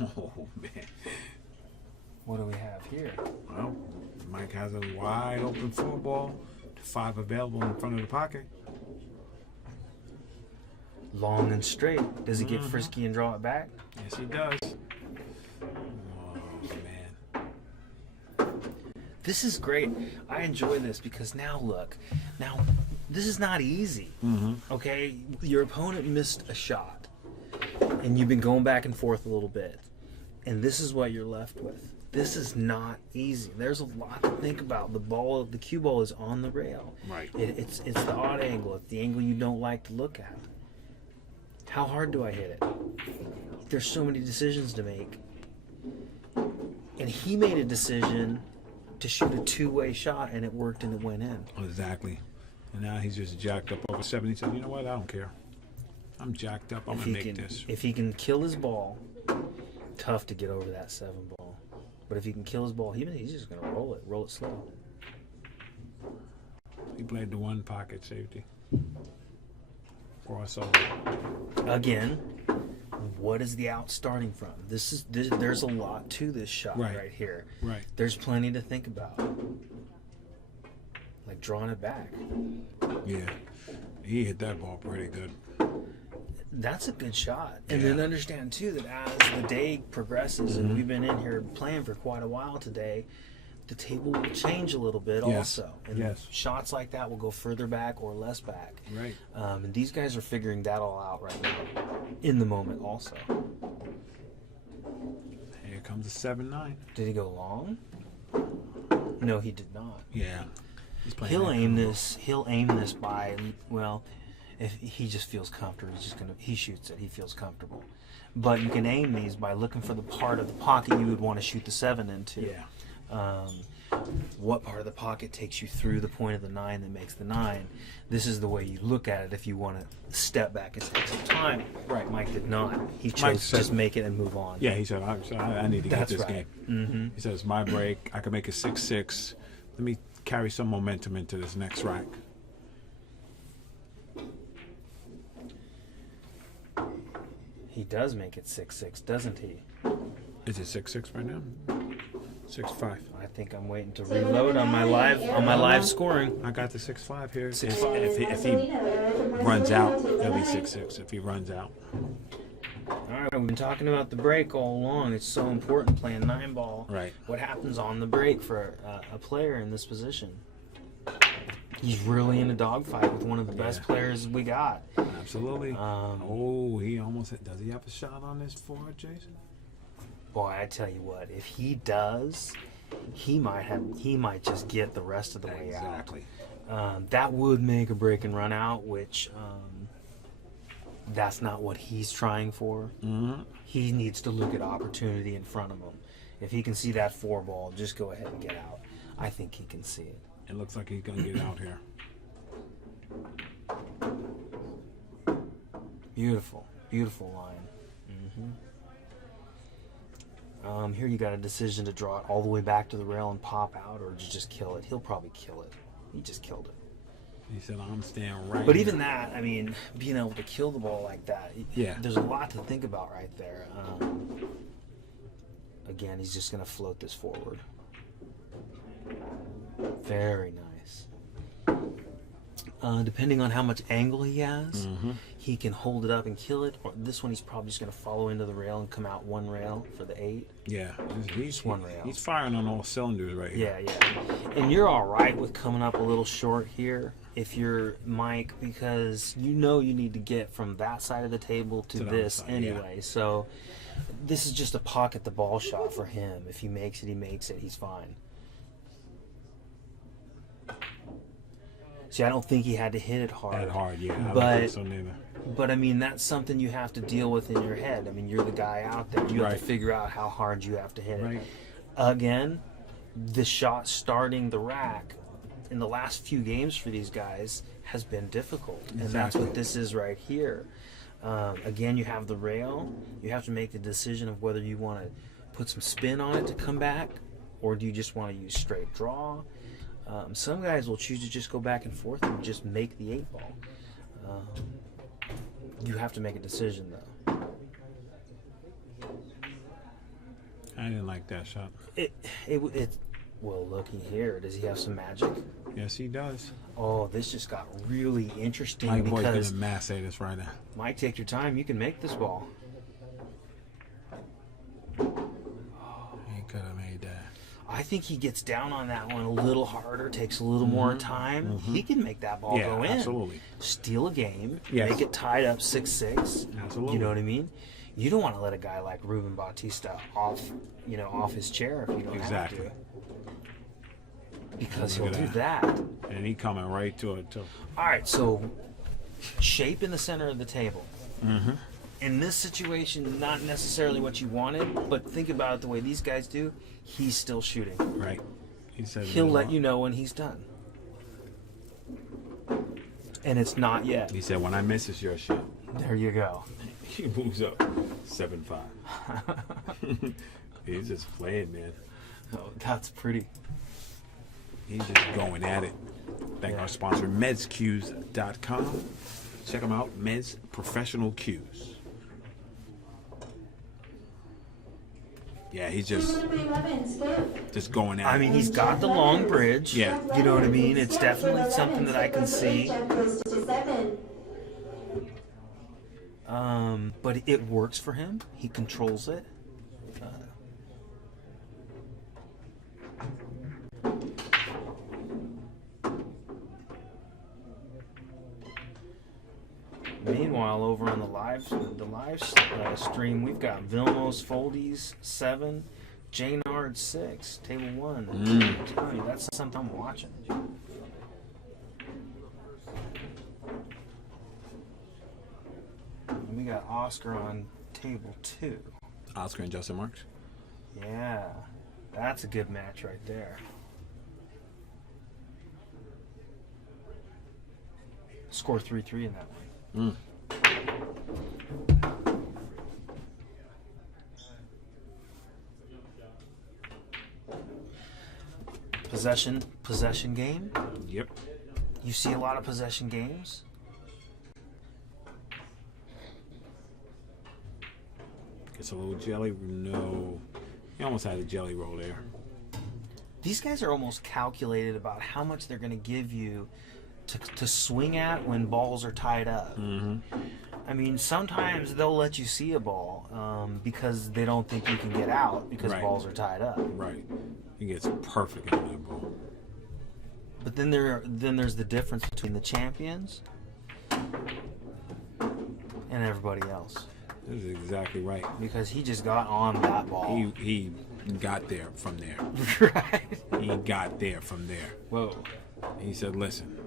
Oh, man. What do we have here? Well, Mike has a wide open 4 ball to 5 available in front of the pocket. Long and straight. Does he get frisky and draw it back? Yes, he does. Oh, man. This is great. I enjoy this because now look. Now, this is not easy. Okay? Your opponent missed a shot. And you've been going back and forth a little bit. And this is what you're left with. This is not easy. There's a lot to think about. The cue ball is on the rail. Right. It's the odd angle. It's the angle you don't like to look at. How hard do I hit it? There's so many decisions to make. And he made a decision to shoot a 2-way shot, and it worked and it went in. Exactly. And now he's just jacked up over 7. He said, you know what? I don't care. I'm jacked up. I'm going to make this. If he can kill his ball, tough to get over that 7 ball. But if he can kill his ball, he's just going to roll it slow. He played the 1 pocket safety. Crossover. Again, what is the out starting from? There's a lot to this shot right here. Right. There's plenty to think about. Like drawing it back. Yeah. He hit that ball pretty good. That's a good shot. And then understand, too, that as the day progresses, and we've been in here playing for quite a while today, the table will change a little bit also. And shots like that will go further back or less back. Right. And these guys are figuring that all out right now, in the moment also. Here comes the 7-9. Did he go long? No, he did not. Yeah. He's playing He'll aim this by, well, if he just feels comfortable, he shoots it. He feels comfortable. But you can aim these by looking for the part of the pocket you would want to shoot the 7 into. Yeah. What part of the pocket takes you through the point of the 9 that makes the 9? This is the way you look at it if you want to step back and take some time. Right, Mike did not. He chose to just make it and move on. Yeah, he said, I need to get this game. Mm-hmm. He says, my break, I can make it 6-6. Let me carry some momentum into this next rack. He does make it 6-6, doesn't he? Is it 6-6 right now? 6-5. I think I'm waiting to reload on my live scoring. I got the 6-5 here. If he runs out, it'll be 6-6. If he runs out. All right, we've been talking about the break all along. It's so important playing 9-ball. Right. What happens on the break for a player in this position? He's really in a dogfight with one of the best players we got. Absolutely. He almost hit. Does he have a shot on this 4, Jason? Boy, I tell you what, if he does, he might just get the rest of the way out. Exactly. That would make a break and run out, which that's not what he's trying for. Mm-hmm. He needs to look at opportunity in front of him. If he can see that 4 ball, just go ahead and get out. I think he can see it. It looks like he's going to get out here. Beautiful, beautiful line. Mm-hmm. Here you got a decision to draw it all the way back to the rail and pop out, or just kill it. He'll probably kill it. He just killed it. He said, I'm staying right But here. even that, I mean, being able to kill the ball like that, there's a lot to think about right there. Again, he's just going to float this forward. Very nice. Depending on how much angle he has, he can hold it up and kill it. Or this one, he's probably just going to follow into the rail and come out 1 rail for the 8. Yeah, he's 1 rail. He's firing on all cylinders right here. Yeah. And you're all right with coming up a little short here if you're Mike, because you know you need to get from that side of the table to this side, anyway. So this is just a pocket the ball shot for him. If he makes it, he makes it. He's fine. See, I don't think he had to hit it hard. That hard, yeah. I But don't think so neither. But I mean, that's something you have to deal with in your head. I mean, you're the guy out there. You have to figure out how hard you have to hit it. Right. Again, the shot starting the rack in the last few games for these guys has been difficult. And that's what this is right here. Again, you have the rail. You have to make the decision of whether you want to put some spin on it to come back, or do you just want to use straight draw. Some guys will choose to just go back and forth and just make the 8-ball. You have to make a decision, though. I didn't like that shot. Well, looky here. Does he have some magic? Yes, he does. Oh, this just got really interesting. My boy's because gonna mass at us right now. Mike, take your time. You can make this ball. He could have made that. I think he gets down on that one a little harder, takes a little more time. He can make that ball go in. Absolutely. Steal a game, Yes. make it tied up 6-6. Absolutely. You know what I mean? You don't want to let a guy like Ruben Bautista off his chair if you don't have to. Because he'll do that. And he coming right to it, too. All right, so shape in the center of the table. In this situation, not necessarily what you wanted, but think about it the way these guys do. He's still shooting. Right. He said He'll let you know when he's done. And it's not yet. He said, when I miss, it's your shit. There you go. He moves up 7-5. He's just playing, man. Oh, that's pretty. He's just going at it. Thank our sponsor, MezzCues.com. Check them out, Mezz Professional Cues. Yeah, he's just going at it. I mean, he's got the long bridge. Yeah. You know what I mean? It's definitely something that I can see. But it works for him. He controls it. Meanwhile, over on the live stream, we've got Vilmos Foldies 7, Jaynard 6, table 1. I'm telling you, that's something I'm watching. And we got Oscar on table 2. Oscar and Justin Marks. Yeah, that's a good match right there. Score 3-3 in that one. Possession game. Yep. You see a lot of possession games. Gets a little jelly. No. He almost had a jelly roll there. These guys are almost calculated about how much they're going to give you to swing at when balls are tied up. I mean, sometimes they'll let you see a ball because they don't think you can get out because balls are tied up. Right. He gets perfect on that ball. But then there's the difference between the champions and everybody else. This is exactly right. Because he just got on that ball. He got there from there. Right. He got there from there. Whoa. He said, listen.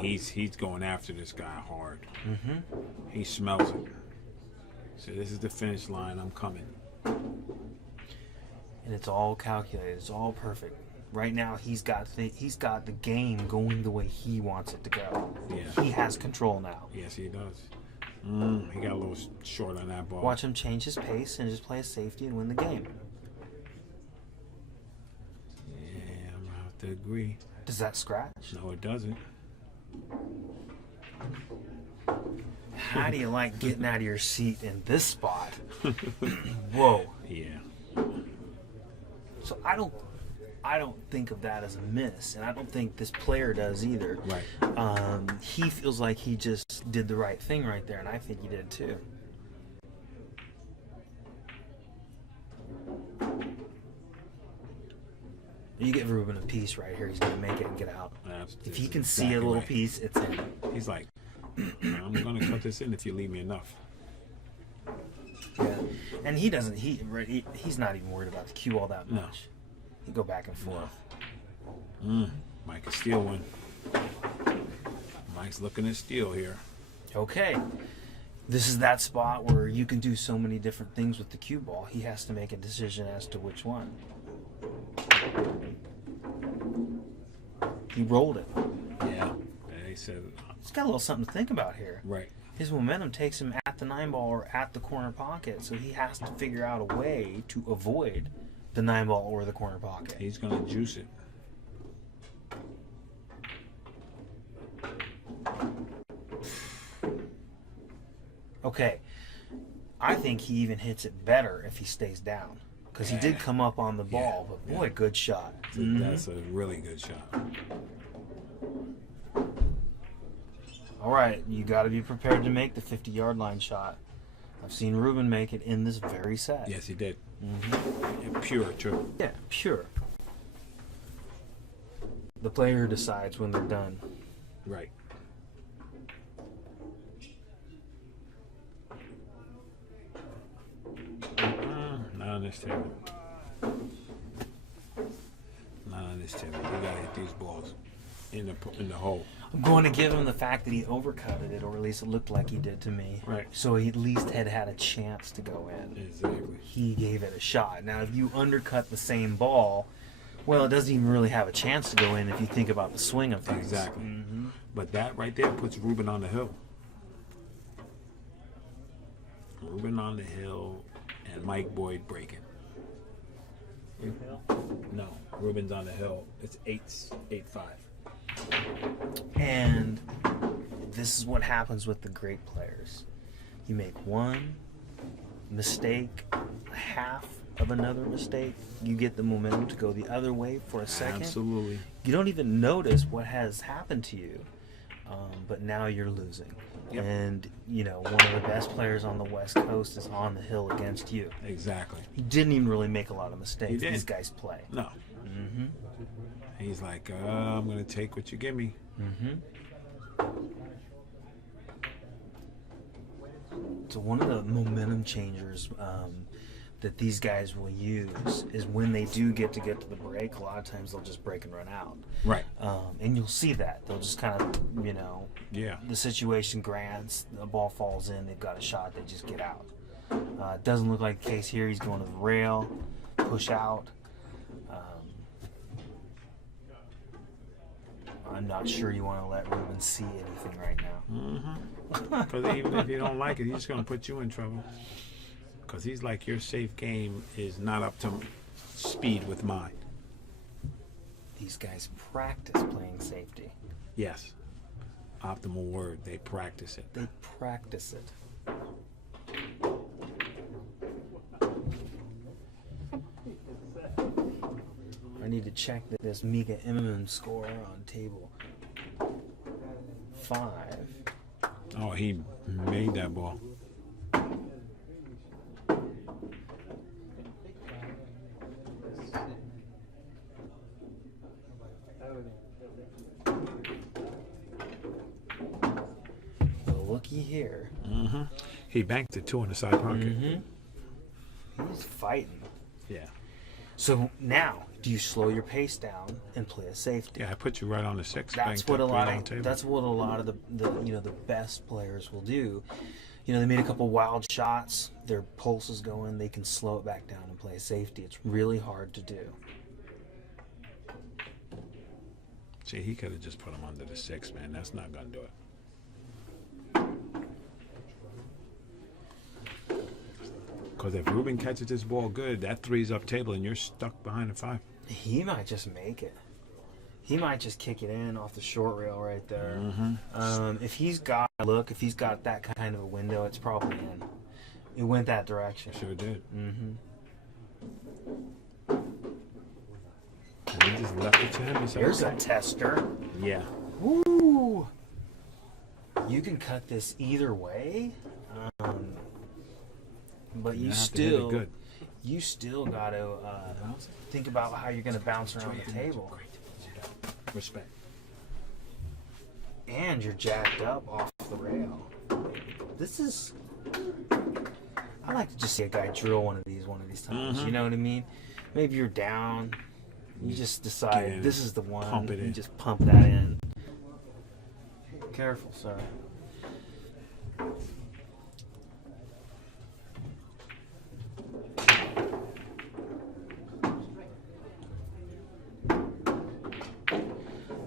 He's going after this guy hard. He smells it. So this is the finish line. I'm coming. And it's all calculated. It's all perfect. Right now, he's got the game going the way he wants it to go. Yeah. He has control now. Yes, he does. He got a little short on that ball. Watch him change his pace and just play a safety and win the game. Yeah, I'm gonna have to agree. Does that scratch? No, it doesn't. How do you like getting out of your seat in this spot? Whoa. Yeah. So I don't think of that as a miss, and I don't think this player does either. Right. He feels like he just did the right thing right there, and I think he did too. You give Ruben a piece right here, he's going to make it and get out. If he can see a little piece, it's in. He's like, I'm going to cut this in if you leave me enough. Yeah, and he doesn't. He's not even worried about the cue all that much. He go back and forth. Mike can steal one. Mike's looking to steal here. Okay. This is that spot where you can do so many different things with the cue ball. He has to make a decision as to which one. He rolled it. Yeah. He said. He's got a little something to think about here. Right. His momentum takes him at the 9-ball or at the corner pocket, so he has to figure out a way to avoid the 9-ball or the corner pocket. He's going to juice it. Okay. I think he even hits it better if he stays down. Because he did come up on the ball, but boy, good shot. That's a really good shot. All right, you got to be prepared to make the 50-yard line shot. I've seen Ruben make it in this very set. Yes, he did. And pure, too. Yeah, pure. The player decides when they're done. Right. Not on this table. Not on this table. You gotta hit these balls in the hole. I'm going to give him the fact that he overcutted it, or at least it looked like he did to me. Right. So he at least had a chance to go in. Exactly. He gave it a shot. Now, if you undercut the same ball, well, it doesn't even really have a chance to go in if you think about the swing of things. Exactly. But that right there puts Ruben on the hill. Ruben on the hill and Mike Boyd breaking. No, Ruben's on the hill. It's 8-5. And this is what happens with the great players. You make one mistake, half of another mistake, you get the momentum to go the other way for a second. Absolutely. You don't even notice what has happened to you, but now you're losing. Yep. And, you know, one of the best players on the West Coast is on the hill against you. Exactly. He didn't even really make a lot of mistakes. He didn't. These guys play. No. He's like, I'm going to take what you give me. So one of the momentum changers that these guys will use is when they do get to the break, a lot of times they'll just break and run out. Right. And you'll see that. They'll just kind of, you know, the situation grants, the ball falls in, they've got a shot, they just get out. It doesn't look like the case here. He's going to the rail, push out. I'm not sure you want to let Ruben see anything right now. Because even if you don't like it, he's just going to put you in trouble. Because he's like, your safe game is not up to speed with mine. These guys practice playing safety. Yes. Optimal word. They practice it. They practice it. I need to check this Mika Imam score on table 5. Oh, he made that ball. Well, looky here. He banked it 2 in the side pocket. He's fighting. Yeah. So now, do you slow your pace down and play a safety? Yeah, I put you right on the 6. That's what a lot of the you know, the best players will do. You know, they made a couple wild shots, their pulse is going, they can slow it back down and play a safety. It's really hard to do. See, he could have just put him under the 6, man. That's not going to do it. Because if Ruben catches this ball good, that 3's up table and you're stuck behind the 5. He might just make it. He might just kick it in off the short rail right there. If he's got that kind of a window, it's probably in. It went that direction. Sure did. And he just left it to him. Here's a tester. Yeah. Woo! You can cut this either way, but you still got to think about how you're going to bounce around the table. Respect. And you're jacked up off the rail. This is... I like to just see a guy drill one of these times. You know what I mean? Maybe you're down. You just decide this is the one. Pump it in. You just pump that in. Careful, sir.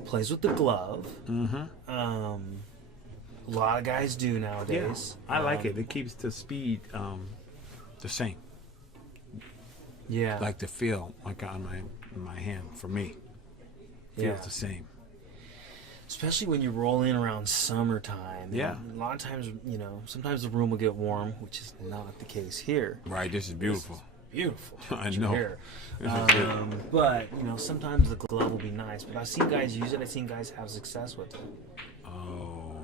Plays with the glove. Mm-hmm. A lot of guys do nowadays. Yeah, I like it. It keeps the speed the same. Yeah. Like the feel, like on my hand, for me, feels the same. Especially when you roll in around summertime. Yeah. A lot of times, you know, sometimes the room will get warm, which is not the case here. Right. This is beautiful. Beautiful. I know. Hair. But, you know, sometimes the glove will be nice. But I've seen guys use it. I've seen guys have success with it. Oh,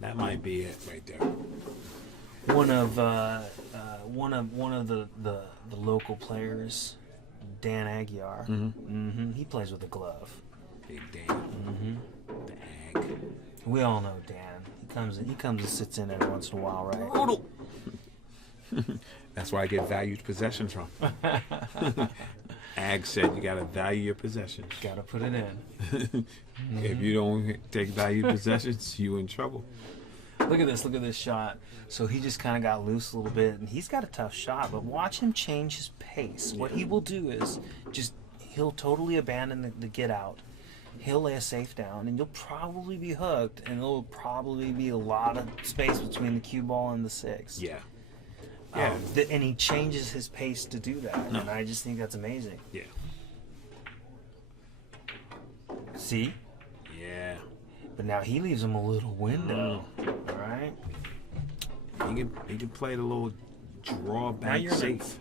that might be it right there. One of the local players, Dan Aguiar. He plays with a glove. Big Dan. The Ag. We all know Dan. He comes and sits in every once in a while, right? That's where I get valued possessions from. Ag said you gotta value your possessions. Gotta put it in. If you don't take valued possessions, you in trouble. Look at this shot. So he just kind of got loose a little bit, and he's got a tough shot. But watch him change his pace. What he will do is he'll totally abandon the get out. He'll lay a safe down, and you'll probably be hooked, and there'll probably be a lot of space between the cue ball and the 6. Yeah. And he changes his pace to do that, and I just think that's amazing. Yeah. See? Yeah. But now he leaves him a little window. All right? He can play the little drawback safe.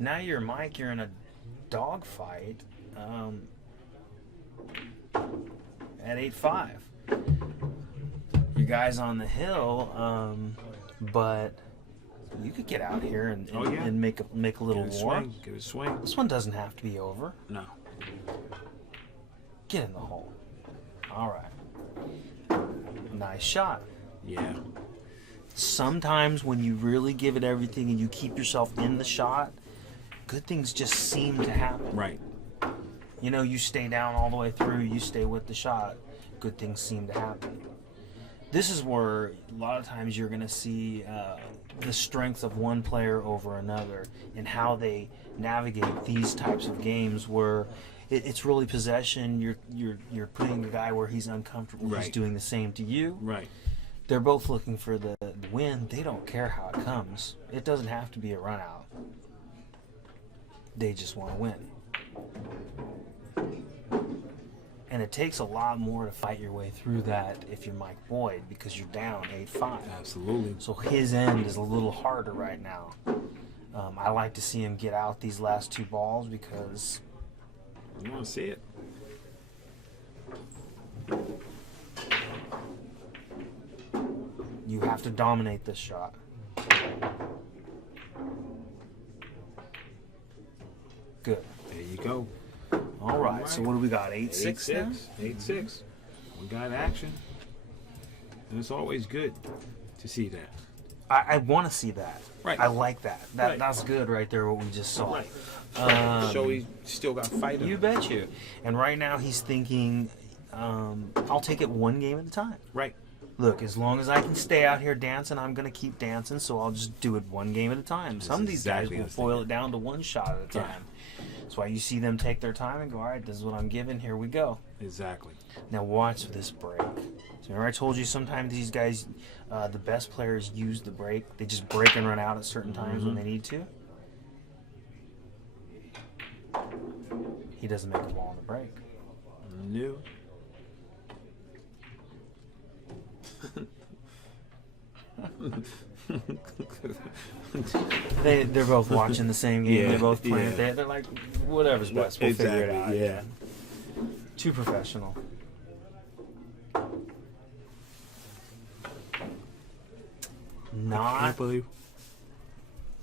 Now you're Mike, you're in a dogfight at 8-5. You guys on the hill, but you could get out here and make a little war. Give it a swing. This one doesn't have to be over. No. Get in the hole. All right. Nice shot. Yeah. Sometimes when you really give it everything and you keep yourself in the shot, good things just seem to happen. Right. You know, you stay down all the way through, you stay with the shot, good things seem to happen. This is where a lot of times you're going to see the strength of one player over another and how they navigate these types of games where it's really possession. You're putting the guy where he's uncomfortable. Right. He's doing the same to you. Right. They're both looking for the win. They don't care how it comes. It doesn't have to be a run out. They just want to win. And it takes a lot more to fight your way through that if you're Mike Boyd because you're down 8-5. Absolutely. So his end is a little harder right now. I like to see him get out these last 2 balls because you want to see it. you have to dominate this shot. Good. There you go. All right. So what do we got? 8-6 now? 8-6. We got action. And it's always good to see that. I want to see that. Right. I like that. That's good right there, what we just saw. Right. So he still got fight in You him. bet you. And right now he's thinking, I'll take it one game at a time. Right. Look, as long as I can stay out here dancing, I'm going to keep dancing, so I'll just do it one game at a time. Some of these exactly guys will boil it down to one shot at a time. That's why you see them take their time and go, all right, this is what I'm giving, here we go. Exactly. Now watch this break. So remember I told you sometimes these guys, the best players use the break. They just break and run out at certain times when they need to. He doesn't make a ball on the break. No. They're both watching the same game. Yeah, They're both playing yeah. it. They're like, whatever's best. We'll figure it out. Yeah. Too professional. I believe.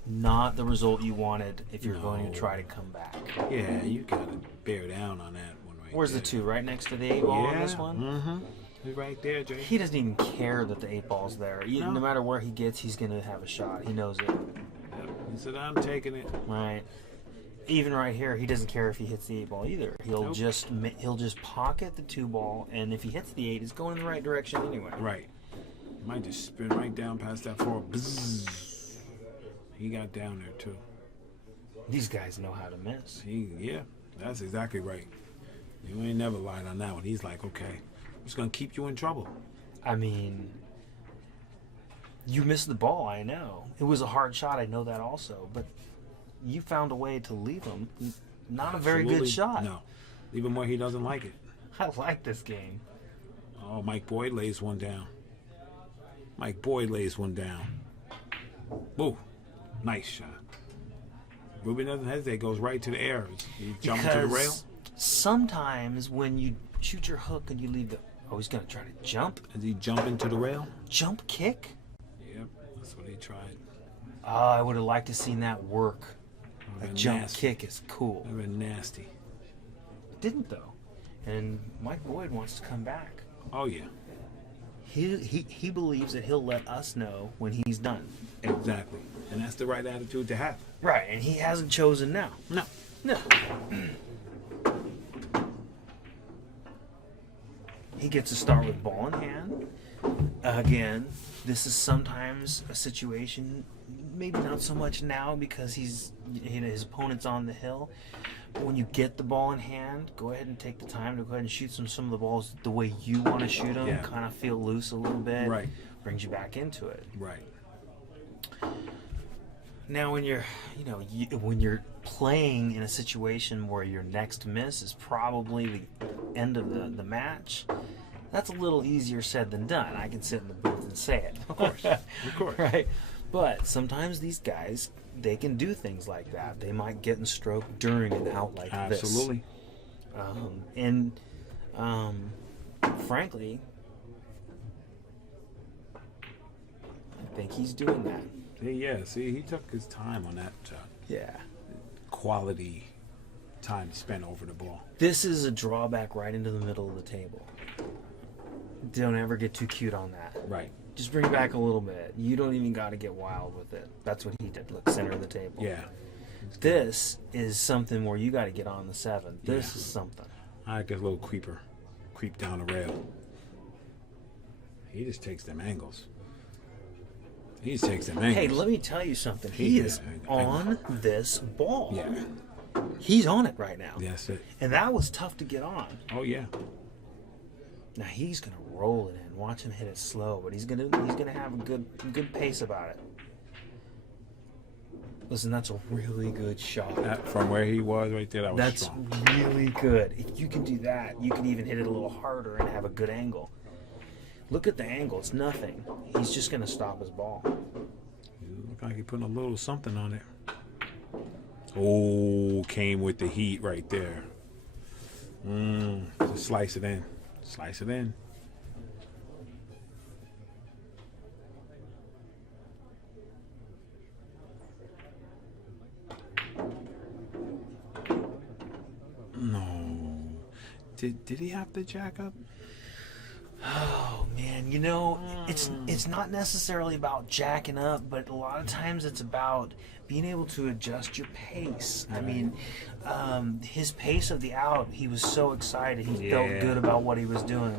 Not the result you wanted if you're going to try to come back. Yeah, you gotta bear down on that one right Where's there. the 2? Right next to the 8 ball on this one? Mm-hmm. He's right there, Jay. He doesn't even care that the 8 ball's there. No matter where he gets, he's going to have a shot. He knows it. Yep. He said, I'm taking it. Right. even right here, he doesn't care if he hits the 8 ball either. He'll Nope. he'll just pocket the 2 ball, and if he hits the 8, it's going in the right direction anyway. Right. Might just spin right down past that 4. Bzzz. He got down there too. These guys know how to miss. Yeah, that's exactly right. You ain't never lied on that one. He's like, okay, I'm just gonna keep you in trouble. I mean, you missed the ball, I know. It was a hard shot, I know that also. But you found a way to leave him. Not a very good Absolutely. shot. No. Leave him where he doesn't like it. I like this game. Oh, Mike Boyd lays one down. Mike Boyd lays one down. Woo. Nice shot. Ruben doesn't hesitate. Goes right to the air. You jump to the rail. Sometimes when you shoot your hook and you leave the... Oh, he's going to try to jump? Does he jump into the rail? Jump kick? Yep. That's what he tried. I would have liked to seen that work. A jump nasty. kick is cool. That would have been nasty. It didn't, though. And Mike Boyd wants to come back. Oh, yeah. He believes that he'll let us know when he's done. Exactly. And that's the right attitude to have. Right, and he hasn't chosen now. No. No. He gets to start with ball in hand. Again, this is sometimes a situation, maybe not so much now because his opponent's on the hill. But when you get the ball in hand, go ahead and take the time to go ahead and shoot some of the balls the way you want to shoot them. Yeah. Kind of feel loose a little bit. Right. Brings you back into it. Right. Now, when you're playing in a situation where your next miss is probably the end of the match, that's a little easier said than done. I can sit in the booth and say it. Of course. Of course. Right. But sometimes these guys, they can do things like that. They might get in stroke during an out like this. Absolutely. Frankly, I think he's doing that. Yeah, see, he took his time on that Yeah. quality time spent over the ball. This is a drawback right into the middle of the table. Don't ever get too cute on that. Right. Just bring it back a little bit. You don't even got to get wild with it. That's what he did. Look, center of the table. Yeah. This is something where you got to get on the 7. This Yeah. is something. I like this little creeper. Creep down the rail. He just takes them angles. He just takes them angles. Hey, let me tell you something. He is on this ball. Yeah. He's on it right now. That's it. And that was tough to get on. Oh, yeah. Now he's gonna roll it in. Watch him hit it slow, but he's gonna have a good pace about it. Listen, that's a really good shot. From where he was right there, that was That's strong. really good. If you can do that, you can even hit it a little harder and have a good angle. Look at the angle. It's nothing. He's just gonna stop his ball. You look like you're putting a little something on it. Oh, came with the heat right there. Just slice it in. Slice it in. No. Did he have to jack up? Oh man, it's not necessarily about jacking up, but a lot of times it's about being able to adjust your pace. I mean, his pace of the out, he was so excited, he felt good about what he was doing.